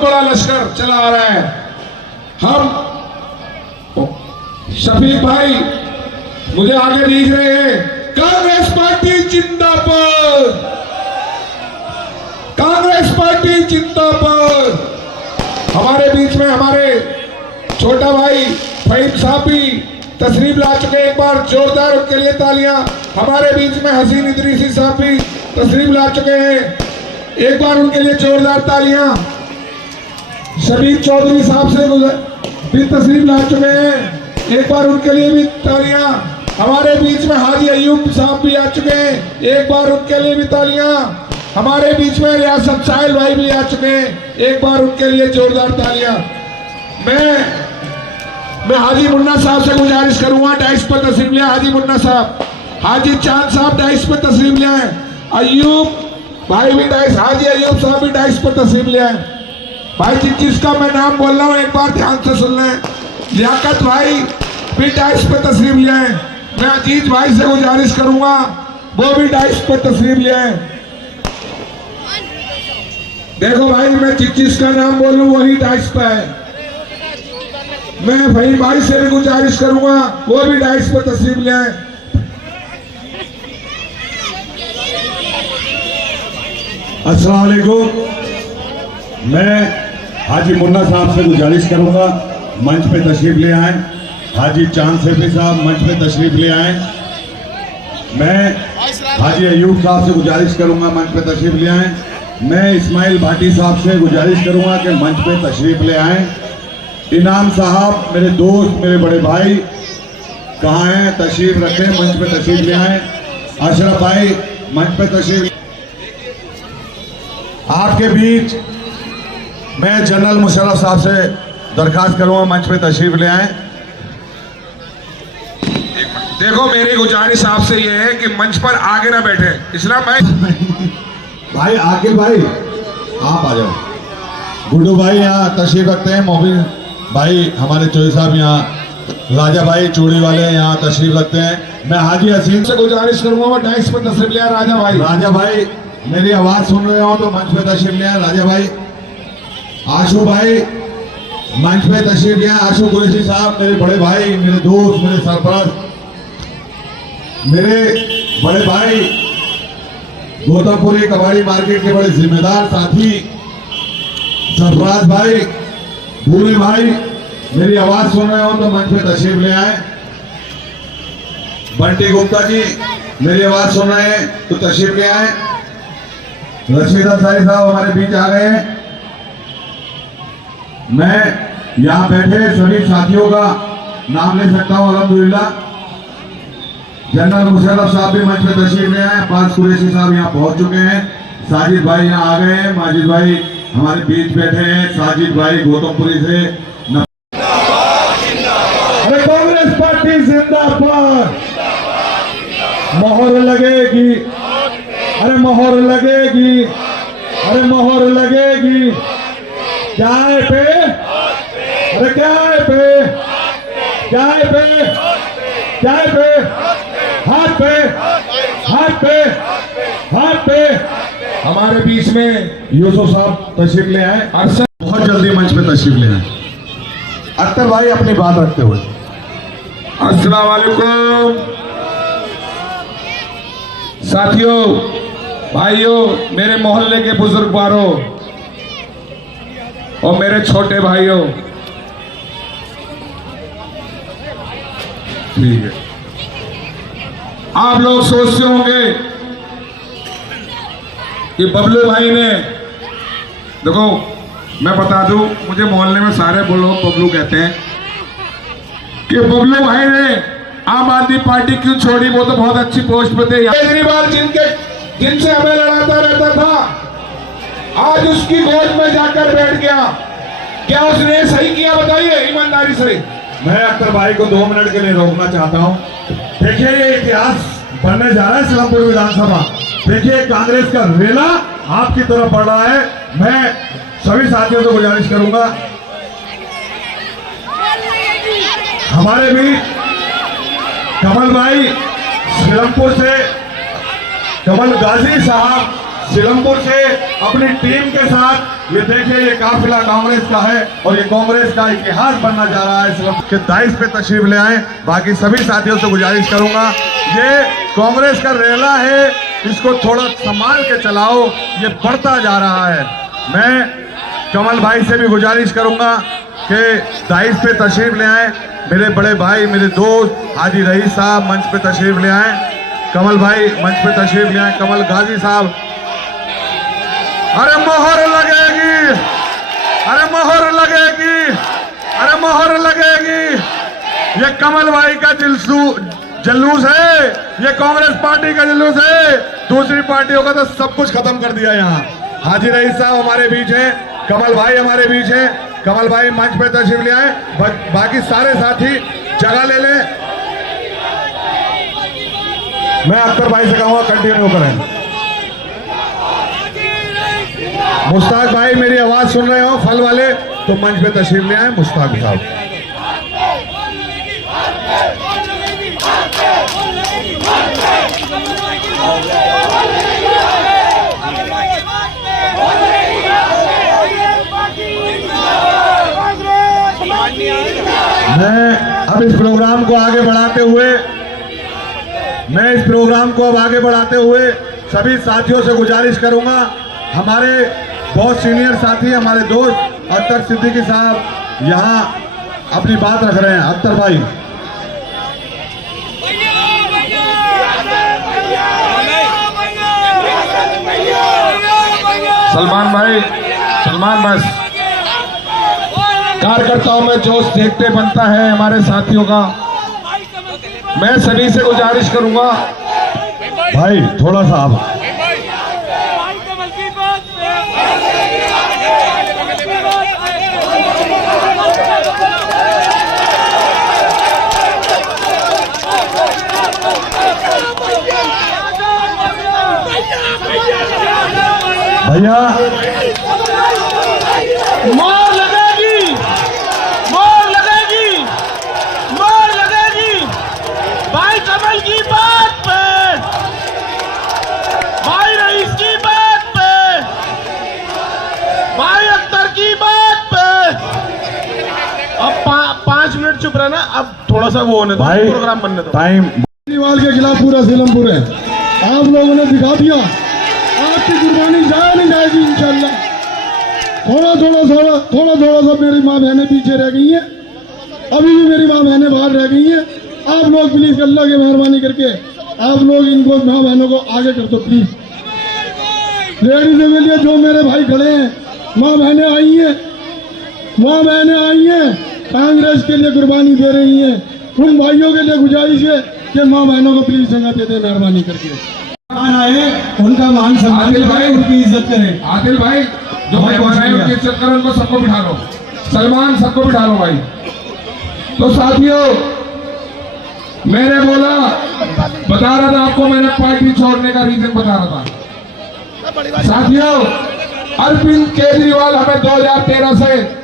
बड़ा लश्कर चला आ रहा है। हम शफीक भाई मुझे आगे दिख रहे हैं। कांग्रेस पार्टी जिंदाबाद, कांग्रेस पार्टी जिंदाबाद। हमारे बीच में हमारे छोटा भाई फहीम साहब भी तशरीफ ला चुके। एक बार जोरदार उनके लिए तालियां। हमारे बीच में हसीन इदरीसी साहब भी तशरीफ ला चुके हैं। एक बार उनके लिए जोरदार तालियां। शबीर चौधरी साहब से भी तशरीफ ला चुके हैं। एक बार उनके लिए भी तालियां। हमारे बीच में हाजी अयूब साहब भी आ चुके हैं। एक बार उनके लिए भी तालियां। हमारे बीच में रियासत साहिल भाई भी आ चुके हैं। एक बार उनके लिए जोरदार तालियां। मैं हाजी मुन्ना साहब से गुजारिश करूंगा डाइस पर तशरीफ ले। हाजी मुन्ना साहब, हाजी चांद साहब डाइस पर तशरीफ ले। अयूब भाई भी डाइस, हाजी अयूब साहब भी डाइस पर तशरीफ ले। भाई जिसका मैं नाम बोल रहा हूँ एक बार ध्यान से सुन लें। लियाकत भाई भी डाइस पर तशरीफ ले। मैं अजीज भाई से गुजारिश करूंगा वो भी डाइस पर तशरीफ ले। देखो भाई मैं जिसका नाम बोल लूँ वही डाइस पर है। मैं फहीम भाई से भी गुजारिश करूंगा वो भी डाइस पर तशरीफ ले आए। अस्सलाम वालेकुम। मैं हाजी मुन्ना साहब से गुजारिश करूंगा मंच पे तशरीफ ले आए। हाजी चांद सेफी साहब मंच पे तशरीफ ले आए। मैं हाजी अयूब साहब से गुजारिश करूंगा मंच पे तशरीफ ले आए। मैं इस्माइल भाटी साहब से गुजारिश करूंगा कि मंच पे तशरीफ ले आए। इनाम साहब मेरे दोस्त, मेरे बड़े भाई कहाँ हैं? तशरीफ रखें, मंच पे तशरीफ ले आए। अशरफ भाई मंच पे तशरीफ। आपके बीच मैं जनरल मुशर्रफ साहब से दरखास्त करूंगा मंच पे तशरीफ ले आए। देखो मेरी गुजारिश आपसे ये है कि मंच पर आगे ना बैठे। इस्लाम भाई भाई आकिल भाई आप आ जाओ। गुड्डू भाई यहाँ तशरीफ रखते हैं। मोबिन भाई हमारे चोई साहब यहाँ, राजा भाई चूड़ी वाले यहाँ तशरीफ रखते हैं। मैं हाजी हसीन से गुजारिश करूंगा वो डाइस पर तशरीफ ले। राजा भाई मेरी आवाज सुन रहे हो तो मंच पे तशरीफ ले। राजा भाई, आशू भाई मंच पे तशरीफ ले। आशू कुरैशी साहब मेरे बड़े भाई, मेरे दोस्त, मेरे सरपरस्त, मेरे बड़े भाई, गौतमपुरी कबाड़ी मार्केट के बड़े जिम्मेदार साथी सरफराज भाई, भूले भाई मेरी आवाज सुन रहे हो तो मंच पे तशरीफ ले आए। बंटी गुप्ता जी मेरी आवाज सुन रहे हैं तो तशरीफ ले आए। रशीद अंसारी साहब हमारे बीच आ गए हैं। मैं यहाँ बैठे सभी साथियों का नाम ले सकता हूँ अल्हम्दुलिल्लाह। जनरल मुशर्रफ साहब भी मंच पे तशरीफ ले आए, अब्बास कुरैशी साहब यहाँ पहुंच चुके हैं, साजिद भाई यहाँ आ गए हैं, माजिद भाई हमारे बीच बैठे हैं, साजिद भाई गौतमपुरी से। अरे कांग्रेस पार्टी जिंदाबाद, मोहर लगेगी, अरे मोहर लगेगी, अरे मोहर लगेगी। क्या है पे, अरे क्या है पे, क्या है पे, क्या है पे, हाथ पे, हाथ पे, हाथ पे। हमारे बीच में यूसुफ साहब तशरीफ ले आए, अरशद बहुत जल्दी मंच पे तशरीफ ले आए। अख्तर भाई अपनी बात रखते हुए। अस्सलाम वालेकुम साथियों, भाइयों, मेरे मोहल्ले के बुजुर्गवारों और मेरे छोटे भाइयों, ठीक है, आप लोग सोचते होंगे कि बबलू भाई ने, देखो मैं बता दूं, मुझे मोहल्ले में सारे लोग बबलू कहते हैं कि बबलू भाई ने आम आदमी पार्टी क्यों छोड़ी, वो तो बहुत अच्छी पोस्ट पे थे। केजरीवाल जिनसे हमें लड़ाता रहता था, आज उसकी गोद में जाकर बैठ गया। क्या उसने सही किया, बताइए ईमानदारी से। मैं अख्तर भाई को 2 मिनट के लिए रोकना चाहता हूं। देखिए ये इतिहास बनने जा रहा है इस्लामपुर विधानसभा। देखिए कांग्रेस का रेला आपकी तरफ बढ़ रहा है। मैं सभी साथियों से गुजारिश करूंगा, हमारे भी कमल भाई सिलमपुर से, कमल गाजी साहब सिलमपुर से अपनी टीम के साथ, ये देखिए ये काफिला कांग्रेस का है और ये कांग्रेस का इतिहास बनना जा रहा है। सिलमपुर के दाइश पे तशरीफ ले आए। बाकी सभी साथियों से गुजारिश करूंगा, ये कांग्रेस का रेला है, इसको थोड़ा संभाल के चलाओ, ये बढ़ता जा रहा है। मैं कमल भाई से भी गुजारिश करूंगा कि दाइश पे तशरीफ ले आए। मेरे बड़े भाई, मेरे दोस्त हाजी रईस साहब मंच पे तशरीफ ले आए, कमल भाई मंच पे तशरीफ ले आए, कमल गाजी साहब। अरे मोहर लगेगी, अरे मोहर लगेगी, अरे मोहर लगेगी। ये कमल भाई का जलूस है, ये कांग्रेस पार्टी का जलूस है। दूसरी पार्टियों का तो सब कुछ खत्म कर दिया। यहाँ हाजी रईस साहब हमारे बीच हैं, कमल भाई हमारे बीच हैं, कमल भाई मंच पे तशरीफ ले आए। बाकी सारे साथी जगह ले लें। मैं अख्तर भाई से कहूंगा कंटिन्यू करें। मुश्ताक भाई मेरी आवाज सुन रहे हो, फल वाले, तो मंच पे तशरीफ ले आए। मुश्ताक साहब, मैं अब इस प्रोग्राम को आगे बढ़ाते हुए सभी साथियों से गुजारिश करूंगा, हमारे बहुत सीनियर साथी, हमारे दोस्त अख्तर सिद्दीकी साहब यहाँ अपनी बात रख रहे हैं। अख्तर भाई, सलमान भाई, बस कार्यकर्ताओं में जोश देखते बनता है हमारे साथियों का। मैं सभी से गुजारिश करूंगा भाई थोड़ा सा आप भैया, मोर लगेगी, मोर लगेगी, मोर लगेगी। भाई कमल की बात पे, भाई रईस की बात पे, भाई अख्तर की बात पे। अब 5 मिनट चुप रहना, अब थोड़ा सा वो होने दो, भाई प्रोग्राम बनने दो। टाइम केजरीवाल के खिलाफ पूरा सिलमपुर है। आप लोगों ने दिखा दिया, आपकी कुर्बानी जाए नहीं जाएगी इंशाल्लाह। थोड़ा सा मेरी माँ बहनें पीछे रह गई हैं, अभी भी मेरी माँ बहनें बाहर रह गई हैं। आप लोग प्लीज अल्लाह की मेहरबानी करके आप लोग इनको माँ बहनों को आगे कर दो प्लीज। लेडीज के लिए जो मेरे भाई खड़े हैं, माँ बहनें आई हैं, माँ बहनें आई हैं, कांग्रेस के लिए कुर्बानी दे रही हैं। उन भाइयों के लिए गुजारिश है कि माँ बहनों को प्लीज जगह दे दे, मेहरबानी करके आए, उनका मान सम्मान आदिल भाई, करें, उनकी इज्जत करें। आदिल भाई, जो बहुत मेहमान आए उनकी इज्जत करो, उनको सबको बिठा लो। सलमान, सबको बिठा लो भाई। तो साथियों, मैंने बोला, बता रहा था आपको, मैंने पार्टी छोड़ने का रीजन बता रहा था। साथियों, अरविंद केजरीवाल हमें 2013 से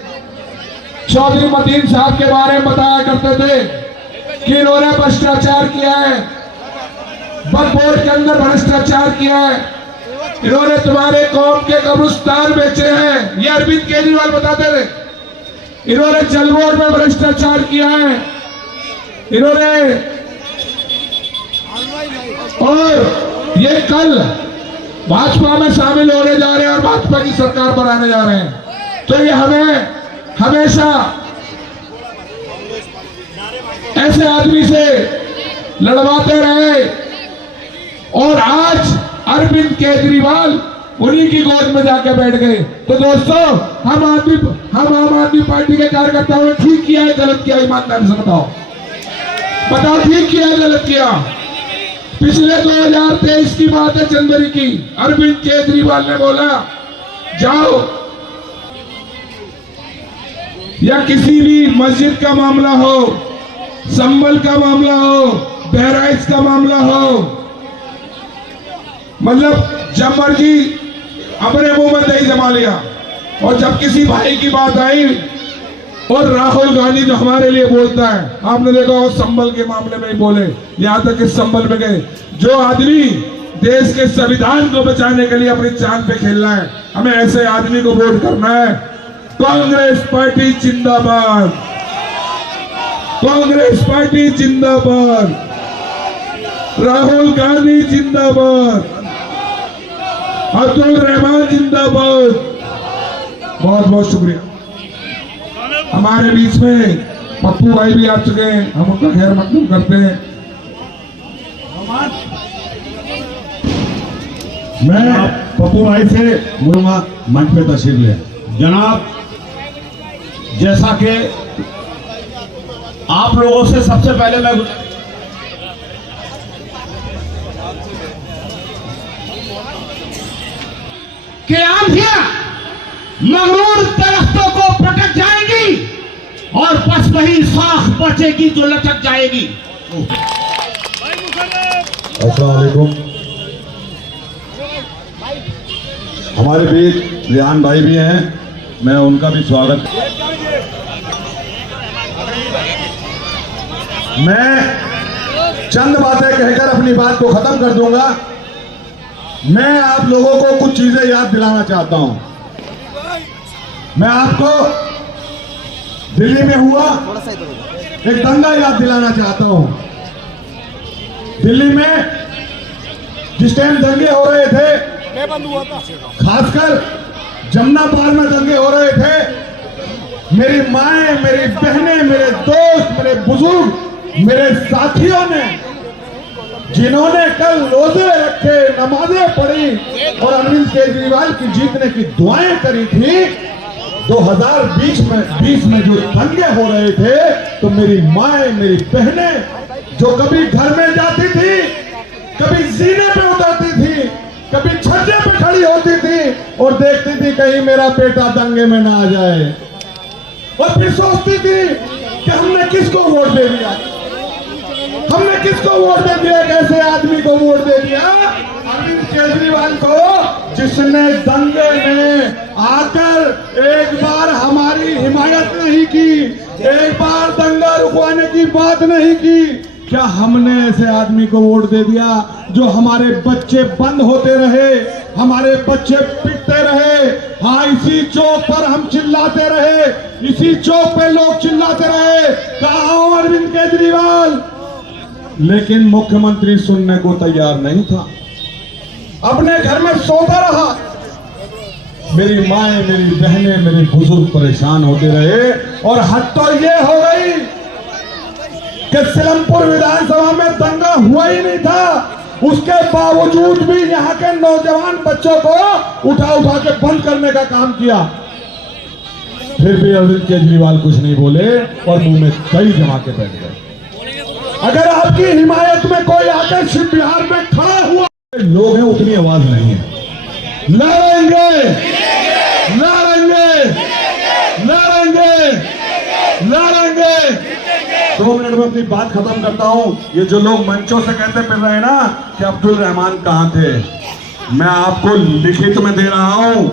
चौधरी मतीन साहब के बारे में बताया करते थे कि इन्होंने भ्रष्टाचार किया है, वक्फ बोर्ड के अंदर भ्रष्टाचार किया है, इन्होंने तुम्हारे कौम के कब्रिस्तान बेचे हैं, ये अरविंद केजरीवाल बताते थे। इन्होंने जल बोर्ड में भ्रष्टाचार किया है, इन्होंने, और ये कल भाजपा में शामिल होने जा रहे हैं और भाजपा की सरकार बनाने जा रहे हैं। तो ये हमें हमेशा ऐसे आदमी से लड़वाते रहे, और आज अरविंद केजरीवाल उन्हीं की गोद में जाके बैठ गए। तो दोस्तों, हम आम आदमी पार्टी के कार्यकर्ताओं ने ठीक किया है, गलत किया? ईमानदारी से बताओ, ठीक किया है, गलत किया? पिछले 2023 की बात है, जनवरी की, अरविंद केजरीवाल ने बोला जाओ, या किसी भी मस्जिद का मामला हो, संबल का मामला हो, बहराइच का मामला हो, मतलब जब मर्जी अपने मुंह में दही जमा लिया। और जब किसी भाई की बात आई, और राहुल गांधी जो हमारे लिए बोलता है, आपने देखा वो संबल के मामले में ही बोले, यहां तक कि संबल में गए। जो आदमी देश के संविधान को बचाने के लिए अपनी जान पे खेलना है, हमें ऐसे आदमी को वोट करना है। कांग्रेस पार्टी जिंदाबाद, कांग्रेस पार्टी जिंदाबाद, राहुल गांधी जिंदाबाद, अब्दुल रहमान जिंदाबाद। बहुत बहुत शुक्रिया। हमारे बीच में पप्पू भाई भी आ चुके हैं, हम उनका खैर मकदम करते हैं। मैं पप्पू भाई से बोलूंगा मंच पे तशरीफ ले। जनाब, जैसा कि आप लोगों से सबसे पहले मैं कि आंधियां मगरूर दरख्तों को पटक जाएंगी और बस वही साख बचेगी जो लटक जाएगी। अस्सलाम वालेकुम। हमारे बीच रियान भाई भी हैं, मैं उनका भी स्वागत। मैं चंद बातें कहकर अपनी बात को खत्म कर दूंगा। मैं आप लोगों को कुछ चीजें याद दिलाना चाहता हूं। मैं आपको दिल्ली में हुआ एक दंगा याद दिलाना चाहता हूं। दिल्ली में जिस टाइम दंगे हो रहे थे, खासकर जमुना पार में दंगे हो रहे थे, मेरी माएं, मेरी बहनें, मेरे दोस्त, मेरे बुजुर्ग, मेरे साथियों ने, जिन्होंने कल रोजे रखे, नमाजें पढ़ी और अरविंद केजरीवाल की जीतने की दुआएं करी थी, 2020 में जो दंगे हो रहे थे, तो मेरी माएं, मेरी बहनें जो कभी घर में जाती थी, कभी जीने पे उतरती थी, कभी छज्जे पे खड़ी होती थी और देखती थी कहीं मेरा बेटा दंगे में ना आ जाए, और फिर सोचती थी कि हमने किसको वोट दे दिया, हमने किसको वोट दे दिया, कैसे आदमी को वोट दे दिया? अरविंद केजरीवाल को, जिसने दंगे में आकर एक बार हमारी हिमायत नहीं की, एक बार दंगा रुकवाने की बात नहीं की। क्या हमने ऐसे आदमी को वोट दे दिया जो हमारे बच्चे बंद होते रहे, हमारे बच्चे पिटते रहे? हाँ, इसी चौक पर हम चिल्लाते रहे, इसी चौक पे लोग चिल्लाते रहे, कहाँ अरविंद केजरीवाल? लेकिन मुख्यमंत्री सुनने को तैयार नहीं था, अपने घर में सोता रहा। मेरी माएं, मेरी बहनें, मेरे बुजुर्ग परेशान होते रहे, और हद तो ये हो गई कि सिलमपुर विधानसभा में दंगा हुआ ही नहीं था, उसके बावजूद भी यहाँ के नौजवान बच्चों को उठा उठा के बंद करने का काम किया। फिर भी अरविंद केजरीवाल कुछ नहीं बोले और मुंह में दही जमा के बैठ गए। अगर आपकी हिमायत में कोई आकर शिव बिहार में खड़ा हुआ, लोग हैं, उतनी आवाज नहीं है। लड़ेंगे लड़ेंगे लड़ेंगे लड़ेंगे। 2 मिनट में अपनी बात खत्म करता हूं। ये जो लोग मंचों से कहते फिर रहे हैं ना कि अब्दुल रहमान कहां थे, मैं आपको लिखित में दे रहा हूं,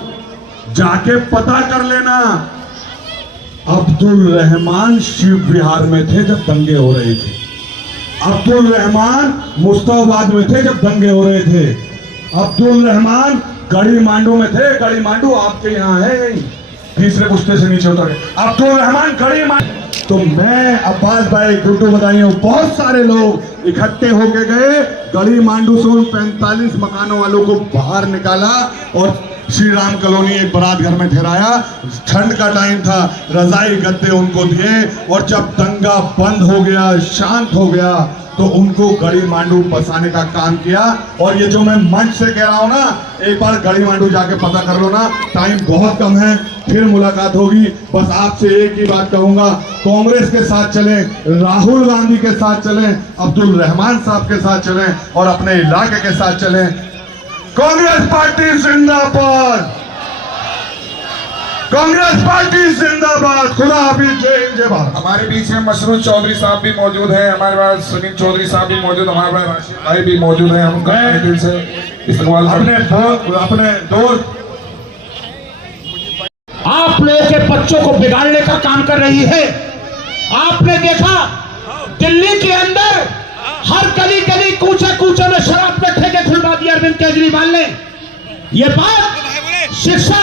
जाके पता कर लेना। अब्दुल रहमान शिव विहार में थे जब दंगे हो रहे थे। अब्दुल रहमान मुस्ताबाद में थे जब दंगे हो रहे थे। अब्दुल रहमान गढ़ी मांडू में थे। गढ़ी मांडू आपके यहाँ है यही, तीसरे पुश्ते से नीचे उतर गए। अब्दुल रहमान गढ़ी मांडू। तो मैं अब्बास भाई, गुड्डू बधाइयों, बहुत सारे लोग इकट्ठे होके गए। गढ़ी मांडू से उन 45 मकानों वालों को बाहर निकाला और श्री राम कॉलोनी एक बारात घर में ठहराया। ठंड का टाइम था, रजाई गद्दे उनको दिए और जब दंगा बंद हो गया, शांत हो गया, तो उनको गढ़ी मांडू बसाने का काम किया। और ये जो मैं मंच से कह रहा हूं ना, एक बार गढ़ी मांडू जाके पता कर लो ना। टाइम बहुत कम है, फिर मुलाकात होगी। बस आपसे एक ही बात कहूंगा, कांग्रेस के साथ चलें, राहुल गांधी के साथ चलें, अब्दुल रहमान साहब के साथ चलें और अपने इलाके के साथ चलें। कांग्रेस पार्टी जिंदाबाद, कांग्रेस पार्टी जिंदाबाद। खुदा हाफिज, जय हिंद, जय भारत। हमारे बीच में मशरूर चौधरी साहब भी मौजूद हैं, हमारे पास सुनील चौधरी साहब भी मौजूद, हमारे पास राशिद भाई भी मौजूद हैं। हम उनका दिल से इस्तकबाल अपने दोस्त आप लोगों के बच्चों को बिगाड़ने का काम कर रही है। आपने देखा दिल्ली के अंदर हर गली गली कूचे कूचे में शराब के ठेके खुलवा दिए अरविंद केजरीवाल ने। ये बात शिक्षा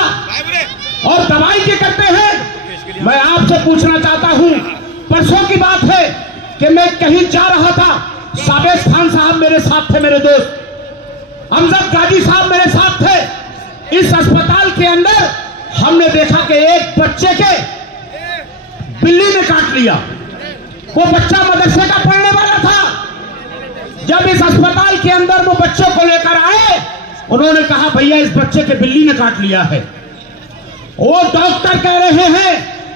और दवाई की करते हैं। मैं आपसे पूछना चाहता हूं, परसों की बात है कि मैं कहीं जा रहा था, साबिर खान साहब मेरे साथ थे, मेरे दोस्त अमजद गाजी साहब मेरे साथ थे। इस अस्पताल के अंदर हमने देखा कि एक बच्चे के बिल्ली ने काट लिया। वो बच्चा मदरसे का पढ़ने वाला था। जब इस अस्पताल के अंदर वो बच्चों को लेकर आए, उन्होंने कहा भैया इस बच्चे के बिल्ली ने काट लिया है। वो डॉक्टर कह रहे हैं,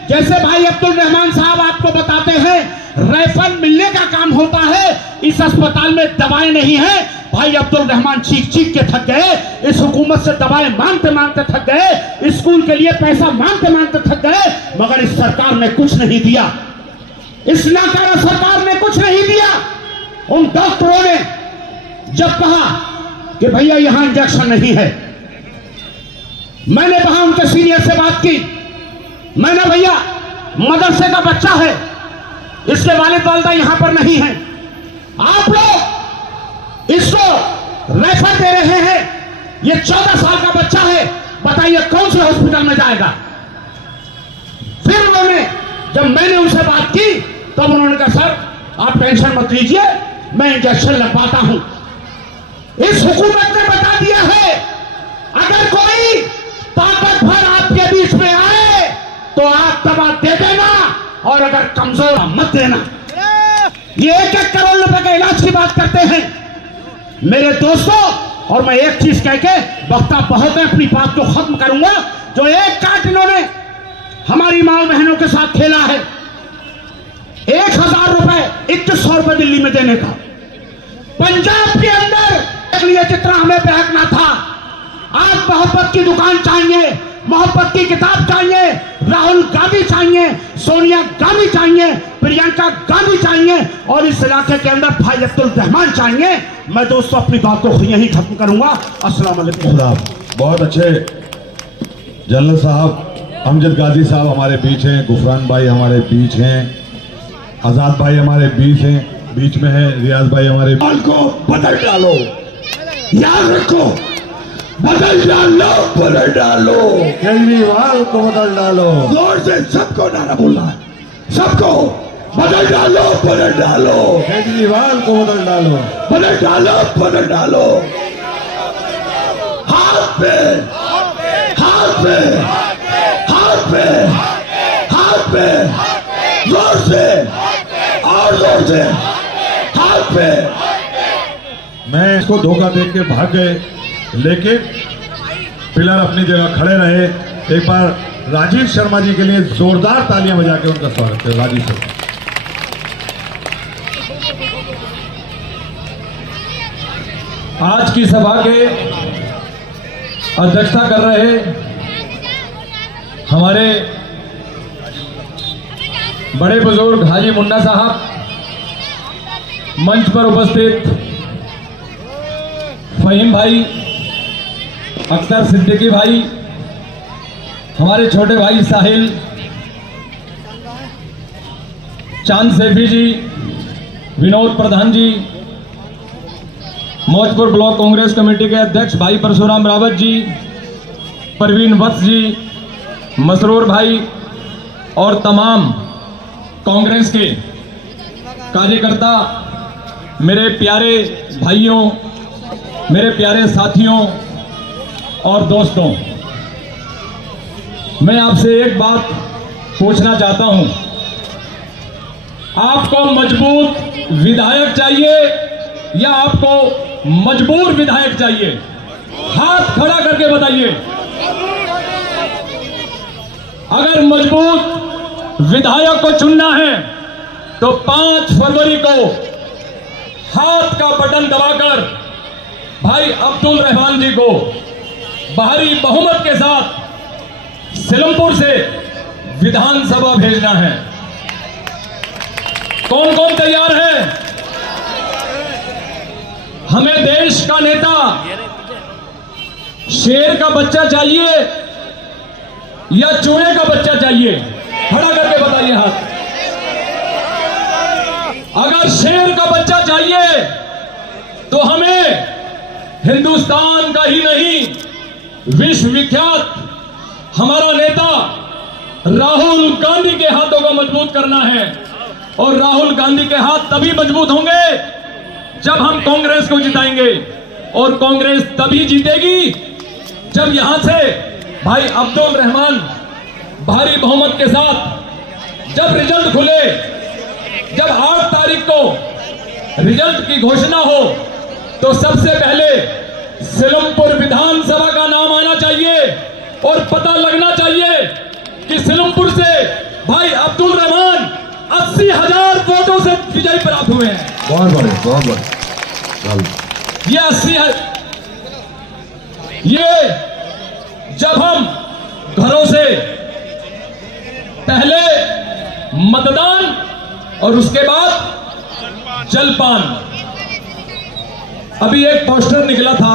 जैसे भाई अब्दुल रहमान साहब आपको बताते हैं, रेफर मिलने का काम होता है, इस अस्पताल में दवाएं नहीं है। भाई अब्दुल रहमान चीख चीख के थक गए, इस हुकूमत से दवाएं मांगते मांगते थक गए, स्कूल के लिए पैसा मांगते मांगते थक गए, मगर इस सरकार ने कुछ नहीं दिया। इस नाकारा सरकार ने कुछ नहीं दिया। उन डॉक्टरों ने जब कहा कि भैया यहां इंजेक्शन नहीं है, मैंने वहां उनके सीनियर से बात की। मैंने भैया मदरसे का बच्चा है, इसके वालिद वालिदा यहां पर नहीं है, आप लोग इसको रेफर दे रहे हैं, ये 14 साल का बच्चा है, बताइए कौन से हॉस्पिटल में जाएगा। फिर उन्होंने, जब मैंने उनसे बात की तब उन्होंने कहा सर आप टेंशन मत लीजिए, मैं इंजेक्शन लगवाता हूं। इस हुकूमत ने बता दिया है, अगर कोई ताकतवर आपके बीच में आए तो आप दवा दे देना और अगर कमजोर मत देना। ये 1-1 करोड़ रुपए के इलाज की बात करते हैं मेरे दोस्तों। और मैं एक चीज कह के वक्ता बहुत है, अपनी बात को खत्म करूंगा। जो एक कार्ड इन्होंने हमारी माओ बहनों के साथ खेला है, 1000 रुपए 2100 रुपए दिल्ली में देने का, पंजाब के अंदर लिए जितना हमें बहकना था। आज मोहब्बत की दुकान चाहिए, मोहब्बत की किताब चाहिए, राहुल गांधी चाहिए, सोनिया गांधी चाहिए, प्रियंका गांधी चाहिए और इस इलाके के अंदर भाई अब्दुल रहमान चाहिए। मैं दोस्तों अपनी बात को यहीं खत्म करूंगा। अस्सलाम वालेकुम। बहुत अच्छे जनरल साहब अमजद गाजी साहब हमारे बीच हैं, गुफरान भाई हमारे बीच हैं, आजाद भाई हमारे बीच में है, रियाज भाई हमारे को बदल डालो, याद रखो, बदल डालो, बदल डालो, केजरीवाल को बदल डालो। जोर से सबको नारा बोलना है, सबको बदल डालो, बदल डालो, केजरीवाल को बदल डालो, बदल डालो, बदल डालो। हाथ पे, हाथ पे, हाथ पे, हाथ पे, जोर से और जोर से, हाथ पे। मैं इसको धोखा देख के भाग गए, लेकिन पिलर अपनी जगह खड़े रहे। एक बार राजीव शर्मा जी के लिए जोरदार तालियां बजा के उनका स्वागत है। राजीव शर्मा। आज की सभा के अध्यक्षता कर रहे हमारे बड़े बुजुर्ग हाजी मुन्ना साहब, मंच पर उपस्थित फहीम भाई, अख्तर सिद्दीकी भाई, हमारे छोटे भाई साहिल, चांद सैफी जी, विनोद प्रधान जी, मौजपुर ब्लॉक कांग्रेस कमेटी के अध्यक्ष भाई परशुराम रावत जी, परवीन वत्स जी, मसरूर भाई और तमाम कांग्रेस के कार्यकर्ता, मेरे प्यारे भाइयों, मेरे प्यारे साथियों और दोस्तों, मैं आपसे एक बात पूछना चाहता हूं। आपको मजबूत विधायक चाहिए या आपको मजबूर विधायक चाहिए? हाथ खड़ा करके बताइए। अगर मजबूत विधायक को चुनना है तो 5 फरवरी को हाथ का बटन दबाकर भाई अब्दुल रहमान जी को भारी बहुमत के साथ सिलमपुर से विधानसभा भेजना है। कौन कौन तैयार है? हमें देश का नेता, शेर का बच्चा चाहिए या चूहे का बच्चा चाहिए? खड़ा करके बताइए हाथ। अगर शेर का बच्चा चाहिए तो हमें हिंदुस्तान का ही नहीं, विश्व विख्यात हमारा नेता राहुल गांधी के हाथों को मजबूत करना है। और राहुल गांधी के हाथ तभी मजबूत होंगे जब हम कांग्रेस को जिताएंगे, और कांग्रेस तभी जीतेगी जब यहां से भाई अब्दुल रहमान भारी बहुमत के साथ जब रिजल्ट खुले, जब 8 तारीख को रिजल्ट की घोषणा हो तो सबसे पहले सिलमपुर विधानसभा का नाम आना चाहिए और पता लगना चाहिए कि सिलमपुर से भाई अब्दुल रहमान 80,000 वोटों से विजय प्राप्त हुए हैं। बहुत बड़े, बहुत बड़े। ये 80 है। ये जब हम घरों से पहले मतदान और उसके बाद जलपान। अभी एक पोस्टर निकला था,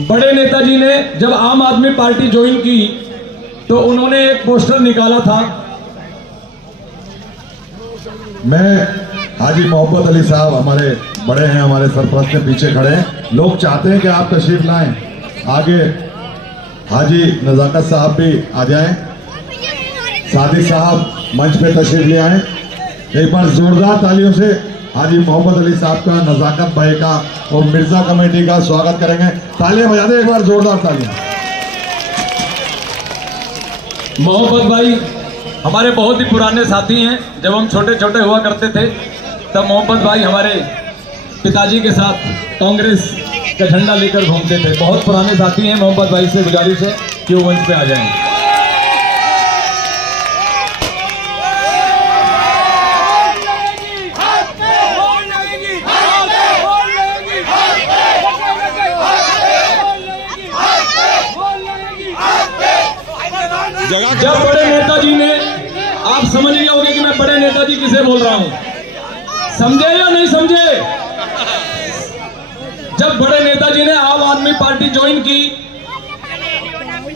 बड़े नेताजी ने जब आम आदमी पार्टी ज्वाइन की तो उन्होंने एक पोस्टर निकाला था। मैं हाजी मोहब्बत अली साहब हमारे बड़े हैं, हमारे सरपरस्त के पीछे खड़े हैं। लोग चाहते हैं कि आप तशरीफ लाएं। आगे हाजी नजाकत साहब भी आ जाएं, सादिक साहब मंच पे तशरीफ ले आए। एक बार जोरदार तालियों से हाजी मोहब्बत अली साहब का, नजाकत भाई का और मिर्जा कमेटी का स्वागत करेंगे। तालियां बजा दें एक बार, जोरदार तालियां। मोहब्बत भाई हमारे बहुत ही पुराने साथी हैं। जब हम छोटे छोटे हुआ करते थे तब मोहब्बत भाई हमारे पिताजी के साथ कांग्रेस का झंडा लेकर घूमते थे। बहुत पुराने साथी हैं। मोहब्बत भाई से गुजारिश है कि वो मंच पे आ जाएं। जब बड़े नेताजी ने, आप समझ गए होंगे कि मैं बड़े नेताजी किसे बोल रहा हूं, समझे या नहीं समझे? जब बड़े नेताजी ने आम आदमी पार्टी ज्वाइन की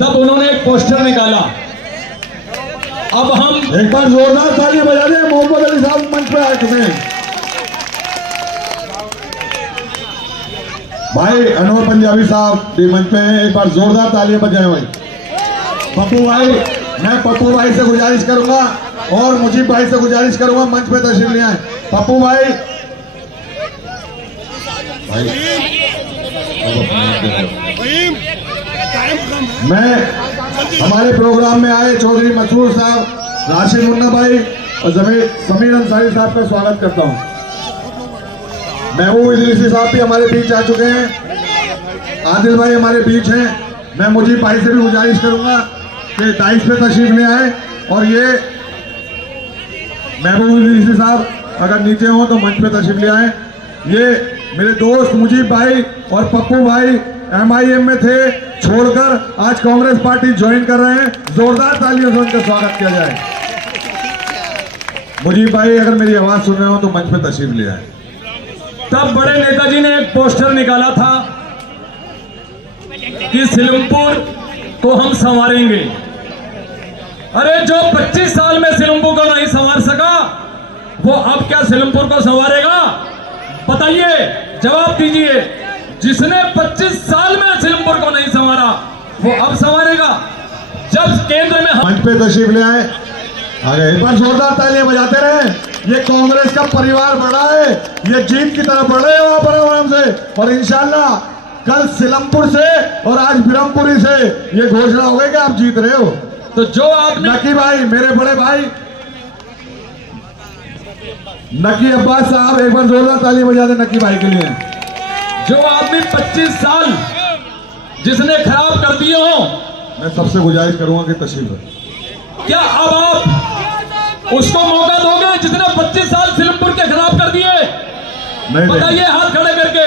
तब उन्होंने एक पोस्टर निकाला। अब हम एक बार जोरदार तालियां बजा दें। मोहम्मद अली साहब मंच पे आए थे। भाई अनवर पंजाबी साहब भी मंच पे हैं। एक बार जोरदार तालियां बजाएं भाई। पप्पू भाई, मैं पप्पू भाई से गुजारिश करूंगा और मुजीब भाई से गुजारिश करूंगा मंच पे तशरीफ ले आए। पप्पू भाई, मैं हमारे प्रोग्राम में आए चौधरी मसरूर साहब, राशिद मुन्ना भाई और समीर अंसारी साहब का स्वागत करता हूं। महबूब इदरीसी साहब भी हमारे बीच आ चुके हैं। आदिल भाई हमारे बीच हैं। मैं मुजीब भाई से भी गुजारिश करूंगा के डाइस पे तशरीफ ले आए। और ये महबूब इदरीसी साहब अगर नीचे हो तो मंच पे तशरीफ ले आए। ये मेरे दोस्त मुजीब भाई और पप्पू भाई MIM में थे, छोड़कर आज कांग्रेस पार्टी ज्वाइन कर रहे हैं। जोरदार तालियों से उनका स्वागत किया जाए। मुजीब भाई अगर मेरी आवाज सुन रहे हो तो मंच पे तशरीफ ले आए। तब बड़े नेताजी ने एक पोस्टर निकाला था कि सिलमपुर को हम संवारेंगे। अरे जो 25 साल में सिलमपुर को नहीं संवार सका वो अब क्या सिलमपुर को संवारेगा? बताइए, जवाब दीजिए। जिसने 25 साल में सिलमपुर को नहीं संवारा वो अब संवारेगा? जब केंद्र में मंच पे तशरीफ ले आए। आगे एक बार जोरदार तालियां बजाते रहे। ये कांग्रेस का परिवार बड़ा है, ये जीत की तरफ बढ़ रहे हो आप आराम से। और इंशाल्लाह कल सिलमपुर से और आज बिरमपुरी से ये घोषणा हो गई कि आप जीत रहे हो। तो जो आदमी नकी भाई, मेरे बड़े भाई नकी अब्बास साहब, एक बार जोरदार तालियां बजा दे नकी भाई के लिए। जो आदमी 25 साल जिसने खराब कर दिए हो, मैं सबसे गुजारिश करूंगा कि तशरीफ रखें। क्या अब आप उसको मौका दोगे जिसने 25 साल सिलमपुर के खराब कर दिए? नहीं बताइए हाथ खड़े करके।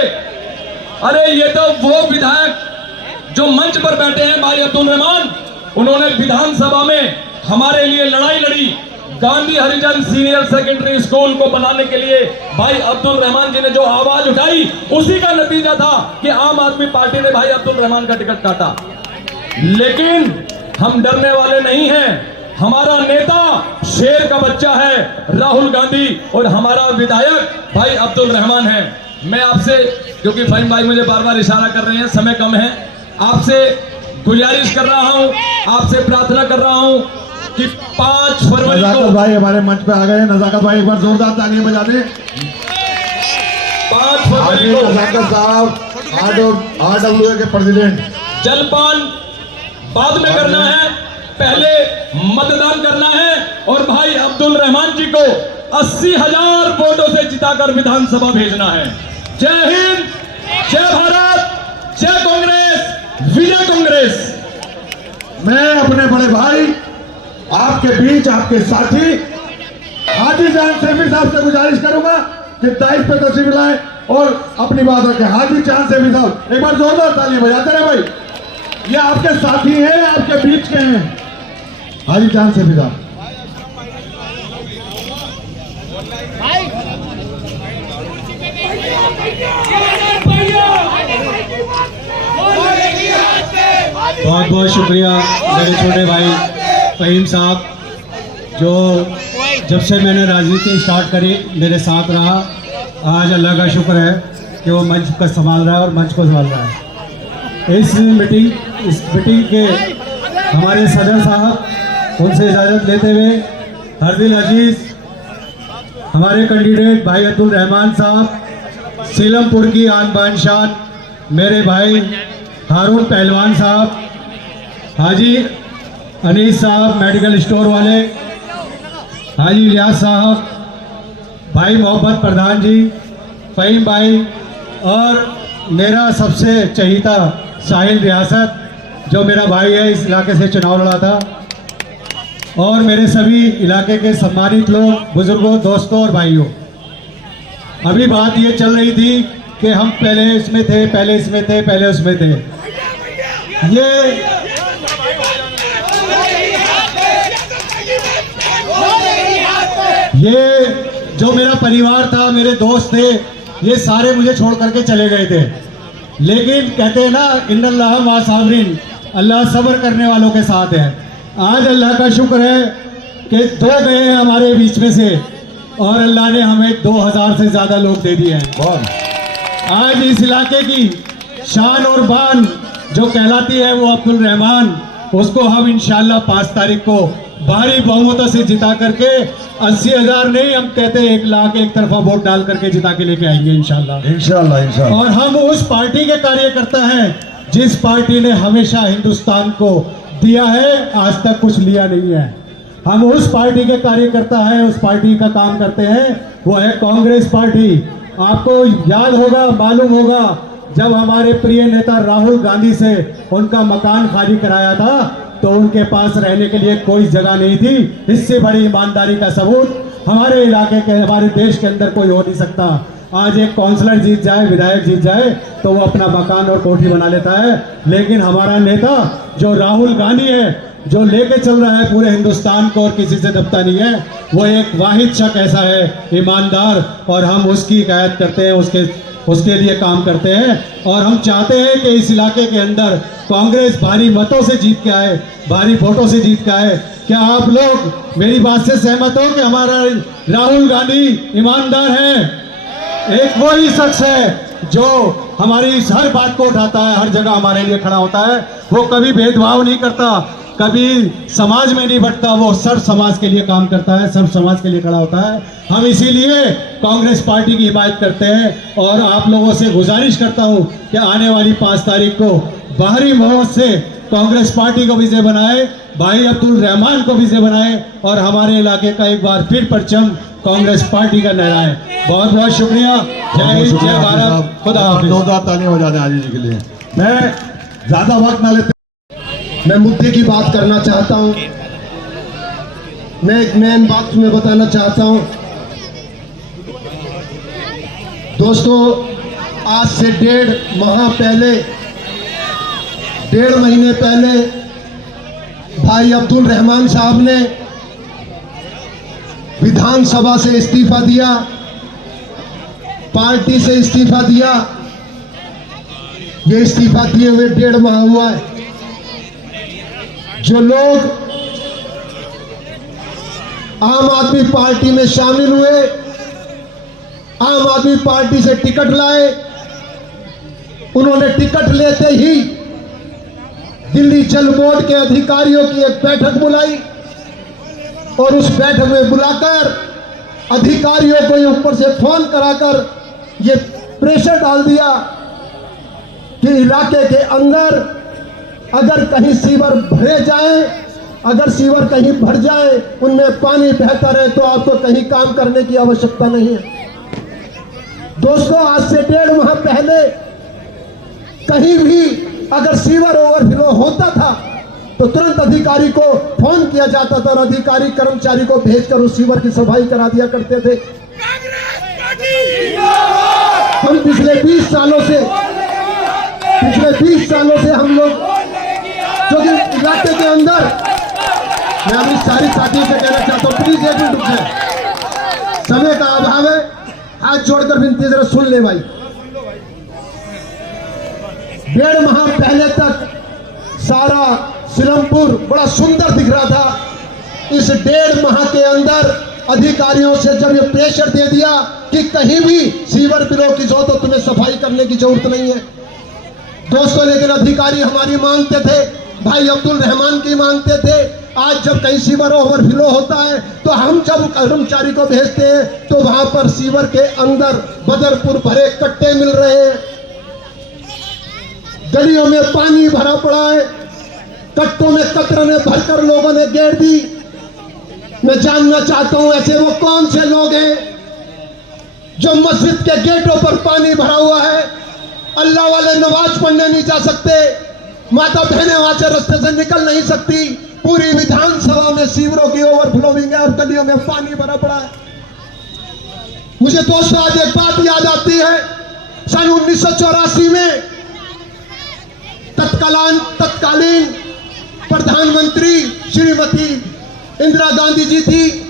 अरे ये तो वो विधायक जो मंच पर बैठे हैं भाई अब्दुल रहमान, उन्होंने विधानसभा में हमारे लिए लड़ाई लड़ी। गांधी हरिजन सीनियर सेकेंडरी स्कूल को बनाने के लिए भाई अब्दुल रहमान जी ने जो आवाज उठाई, उसी का नतीजा था कि आम आदमी पार्टी ने भाई अब्दुल रहमान का टिकट काटा। लेकिन हम डरने वाले नहीं हैं। हमारा नेता शेर का बच्चा है राहुल गांधी और हमारा विधायक भाई अब्दुल रहमान है। मैं आपसे, क्योंकि फहीम भाई मुझे बार बार इशारा कर रहे हैं, समय कम है, आपसे गुजारिश कर रहा हूं, आपसे प्रार्थना कर रहा हूं कि 5 फरवरी को नजाकत भाई हमारे मंच पे आ गए। नजाकत भाई एक बार जोरदार तालियां बजा दें। 5 फरवरी को नजाकत साहब RWA के प्रेसिडेंट। जलपान बाद में करना है, पहले मतदान करना है और भाई अब्दुल रहमान जी को 80,000 वोटों से जिताकर विधानसभा भेजना है। जय हिंद, जय भारत, जय कांग्रेस, विजय कांग्रेस। मैं अपने बड़े भाई आपके बीच आपके साथी हाजी जान सेफी साहब से गुजारिश करूंगा कि दाइश पे तशरीफ लाए और अपनी बात रखें। हाजी चांद सेफी साहब एक बार जोरदार तालियां बजाते रहे भाई। ये आपके साथी हैं, आपके बीच के हैं। हाजी चांद सेफी साहब। बहुत बहुत शुक्रिया मेरे छोटे भाई फहीम साहब, जो जब से मैंने राजनीति स्टार्ट करी मेरे साथ रहा। आज अल्लाह का शुक्र है कि वो मंच का संभाल रहा है और मंच को संभाल रहा है। इस मीटिंग के हमारे सदर साहब, उनसे इजाज़त लेते हुए हरदिल अजीज हमारे कैंडिडेट भाई अब्दुल रहमान साहब, सीलमपुर की आन बान शान मेरे भाई हारून पहलवान साहब, हाजी अनीस साहब मेडिकल स्टोर वाले, हाजी रियाज साहब, भाई मोहम्मद प्रधान जी, फहीम भाई और मेरा सबसे चहीता साहिल रियासत जो मेरा भाई है, इस इलाके से चुनाव लड़ा था, और मेरे सभी इलाके के सम्मानित लोग, बुजुर्गों, दोस्तों और भाइयों। अभी बात ये चल रही थी कि हम पहले इसमें थे, पहले इसमें थे, पहले उसमें थे। ये जो मेरा परिवार था, मेरे दोस्त थे, ये सारे मुझे छोड़ करके चले गए थे। लेकिन कहते हैं ना, इन्नल्लाह मा साबिरीन, अल्लाह सब्र करने वालों के साथ है। आज अल्लाह का शुक्र है कि 2 गए हैं हमारे बीच में से और अल्लाह ने हमें 2000 से ज़्यादा लोग दे दिए हैं। आज इस इलाके की शान और बान जो कहलाती है वो अब्दुल रहमान, उसको हम इंशाल्लाह 5 तारीख को भारी बहुमतों से जिता करके 80,000 नहीं, हम कहते हैं 1 लाख एक तरफा वोट डाल करके जिता के लेके आएंगे इंशाल्लाह। इंशाल्लाह। और हम उस पार्टी के कार्यकर्ता हैं जिस पार्टी ने हमेशा हिंदुस्तान को दिया है, आज तक कुछ लिया नहीं है। हम उस पार्टी के कार्यकर्ता हैं, उस पार्टी का काम करते हैं, वो है कांग्रेस पार्टी। आपको याद होगा, मालूम होगा, जब हमारे प्रिय नेता राहुल गांधी से उनका मकान खाली कराया था तो उनके पास रहने के लिए कोई जगह नहीं थी। इससे बड़ी ईमानदारी का सबूत हमारे इलाके के, हमारे देश के अंदर कोई हो नहीं सकता। आज एक काउंसलर जीत जाए, विधायक जीत जाए तो वो अपना मकान और कोठी बना लेता है, लेकिन हमारा नेता जो राहुल गांधी है, जो लेके चल रहा है पूरे हिंदुस्तान को और किसी से दबता नहीं है, वो एक वाहिद शख्स ऐसा है ईमानदार, और हम उसकी हिदायत करते हैं, उसके लिए काम करते हैं। और हम चाहते हैं कि इस इलाके के अंदर कांग्रेस भारी मतों से जीत के आए, भारी वोटों से जीत के आए। क्या आप लोग मेरी बात से सहमत हो कि हमारा राहुल गांधी ईमानदार है? एक वही शख्स है जो हमारी हर बात को उठाता है, हर जगह हमारे लिए खड़ा होता है। वो कभी भेदभाव नहीं करता, कभी समाज में नहीं बंटता, वो सर्व समाज के लिए काम करता है, सर्व समाज के लिए खड़ा होता है। हम इसीलिए कांग्रेस पार्टी की हिमायत करते हैं और आप लोगों से गुजारिश करता हूं कि आने वाली 5 तारीख को बाहरी मोहब्बत से कांग्रेस पार्टी को विजय बनाए, भाई अब्दुल रहमान को विजय बनाए और हमारे इलाके का एक बार फिर परचम कांग्रेस पार्टी का लहराए। बहुत बहुत शुक्रिया। जय हिंद, जय भारत, खुदा हाफिज। जोरदार तालियां हो जाने आजी जी के लिए। मैं ज्यादा वक्त ना लेते, मैं मुद्दे की बात करना चाहता हूं। मैं एक मेन बात तुम्हें बताना चाहता हूं। दोस्तों, आज से 1.5 महीने पहले भाई अब्दुल रहमान साहब ने विधानसभा से इस्तीफा दिया, पार्टी से इस्तीफा दिया। ये इस्तीफा दिए हुए 1.5 माह हुआ है। जो लोग आम आदमी पार्टी में शामिल हुए, आम आदमी पार्टी से टिकट लाए, उन्होंने टिकट लेते ही दिल्ली जल बोर्ड के अधिकारियों की एक बैठक बुलाई और उस बैठक में बुलाकर अधिकारियों को ऊपर से फोन कराकर ये प्रेशर डाल दिया कि इलाके के अंदर अगर कहीं सीवर भरे जाए, अगर सीवर कहीं भर जाए, उनमें पानी बहता रहे तो आपको कहीं काम करने की आवश्यकता नहीं है। दोस्तों, आज से 1.5 माह पहले कहीं भी अगर सीवर ओवरफ्लो होता था तो तुरंत अधिकारी को फोन किया जाता था और अधिकारी कर्मचारी को भेजकर उस सीवर की सफाई करा दिया करते थे। हम पिछले 20 सालों से हम लोग जो कि इलाके के अंदर, मैं अभी सारी साथियों से कहना चाहता हूँ, प्लीज एक मिनट रुकिए, समय का अभाव है, हाथ जोड़कर विनती जरा सुन ले भाई। 1.5 माह पहले तक सारा सिलमपुर बड़ा सुंदर दिख रहा था। इस 1.5 माह के अंदर अधिकारियों से जब ये प्रेशर दे दिया कि कहीं भी सीवर बिलो की जो तो तुम्हें सफाई करने की जरूरत नहीं है। दोस्तों, लेकिन अधिकारी हमारी मांगते थे, भाई अब्दुल रहमान की मांगते थे। आज जब कहीं सीवर ओवरफ्लो होता है तो हम जब कर्मचारी को भेजते हैं तो वहां पर सीवर के अंदर बदरपुर भरे कट्टे मिल रहे हैं, गलियों में पानी भरा पड़ा है, कट्टों में कतरने भरकर लोगों ने घेर दी। मैं जानना चाहता हूं ऐसे वो कौन से लोग हैं जो मस्जिद के गेटों पर पानी भरा हुआ है, अल्लाह वाले नमाज पढ़ने नहीं जा सकते, माता बहनें वहां से रास्ते से निकल नहीं सकती, पूरी विधानसभा में सीवरों की ओवरफ्लोइंग है और गलियों में पानी भरा पड़ा है। मुझे दोस्तों आज एक बात याद आती है। सन 1984 में तत्कालीन प्रधानमंत्री श्रीमती इंदिरा गांधी जी थी।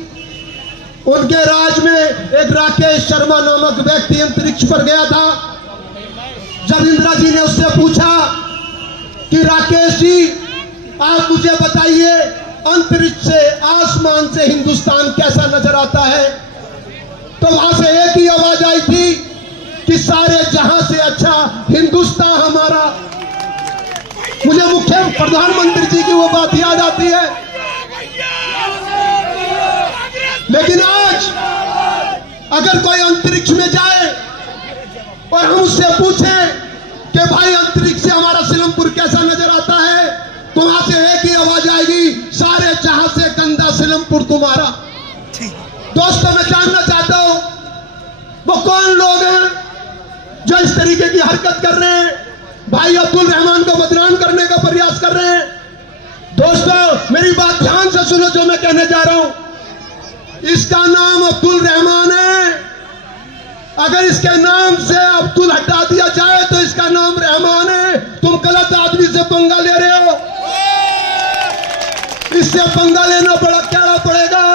उनके राज में एक राकेश शर्मा नामक व्यक्ति अंतरिक्ष पर गया था। जब इंदिरा जी ने उससे पूछा कि राकेश जी आप मुझे बताइए अंतरिक्ष से, आसमान से हिंदुस्तान कैसा नजर आता है, तो वहां से एक ही आवाज आई थी कि सारे जहां से अच्छा हिंदुस्तान हमारा। मुझे मुख्य प्रधानमंत्री जी की वो बात याद आती है। लेकिन आज अगर कोई अंतरिक्ष में जाए और हम उससे पूछें कि भाई अंतरिक्ष से हमारा सिलमपुर कैसा नजर आता है, तो वहां से एक ही आवाज आएगी, सारे जहां से गंदा सिलमपुर तुम्हारा। दोस्तों, मैं जानना चाहता हूं वो कौन लोग हैं जो इस तरीके की हरकत कर रहे हैं, भाई अब्दुल रहमान को बदनाम करने का प्रयास कर रहे हैं। दोस्तों मेरी बात ध्यान से सुनो जो मैं कहने जा रहा हूं। इसका नाम अब्दुल रहमान है। अगर इसके नाम से अब्दुल हटा दिया जाए तो इसका नाम रहमान है। तुम गलत आदमी से पंगा ले रहे हो। इससे पंगा लेना बड़ा क्या पड़ेगा।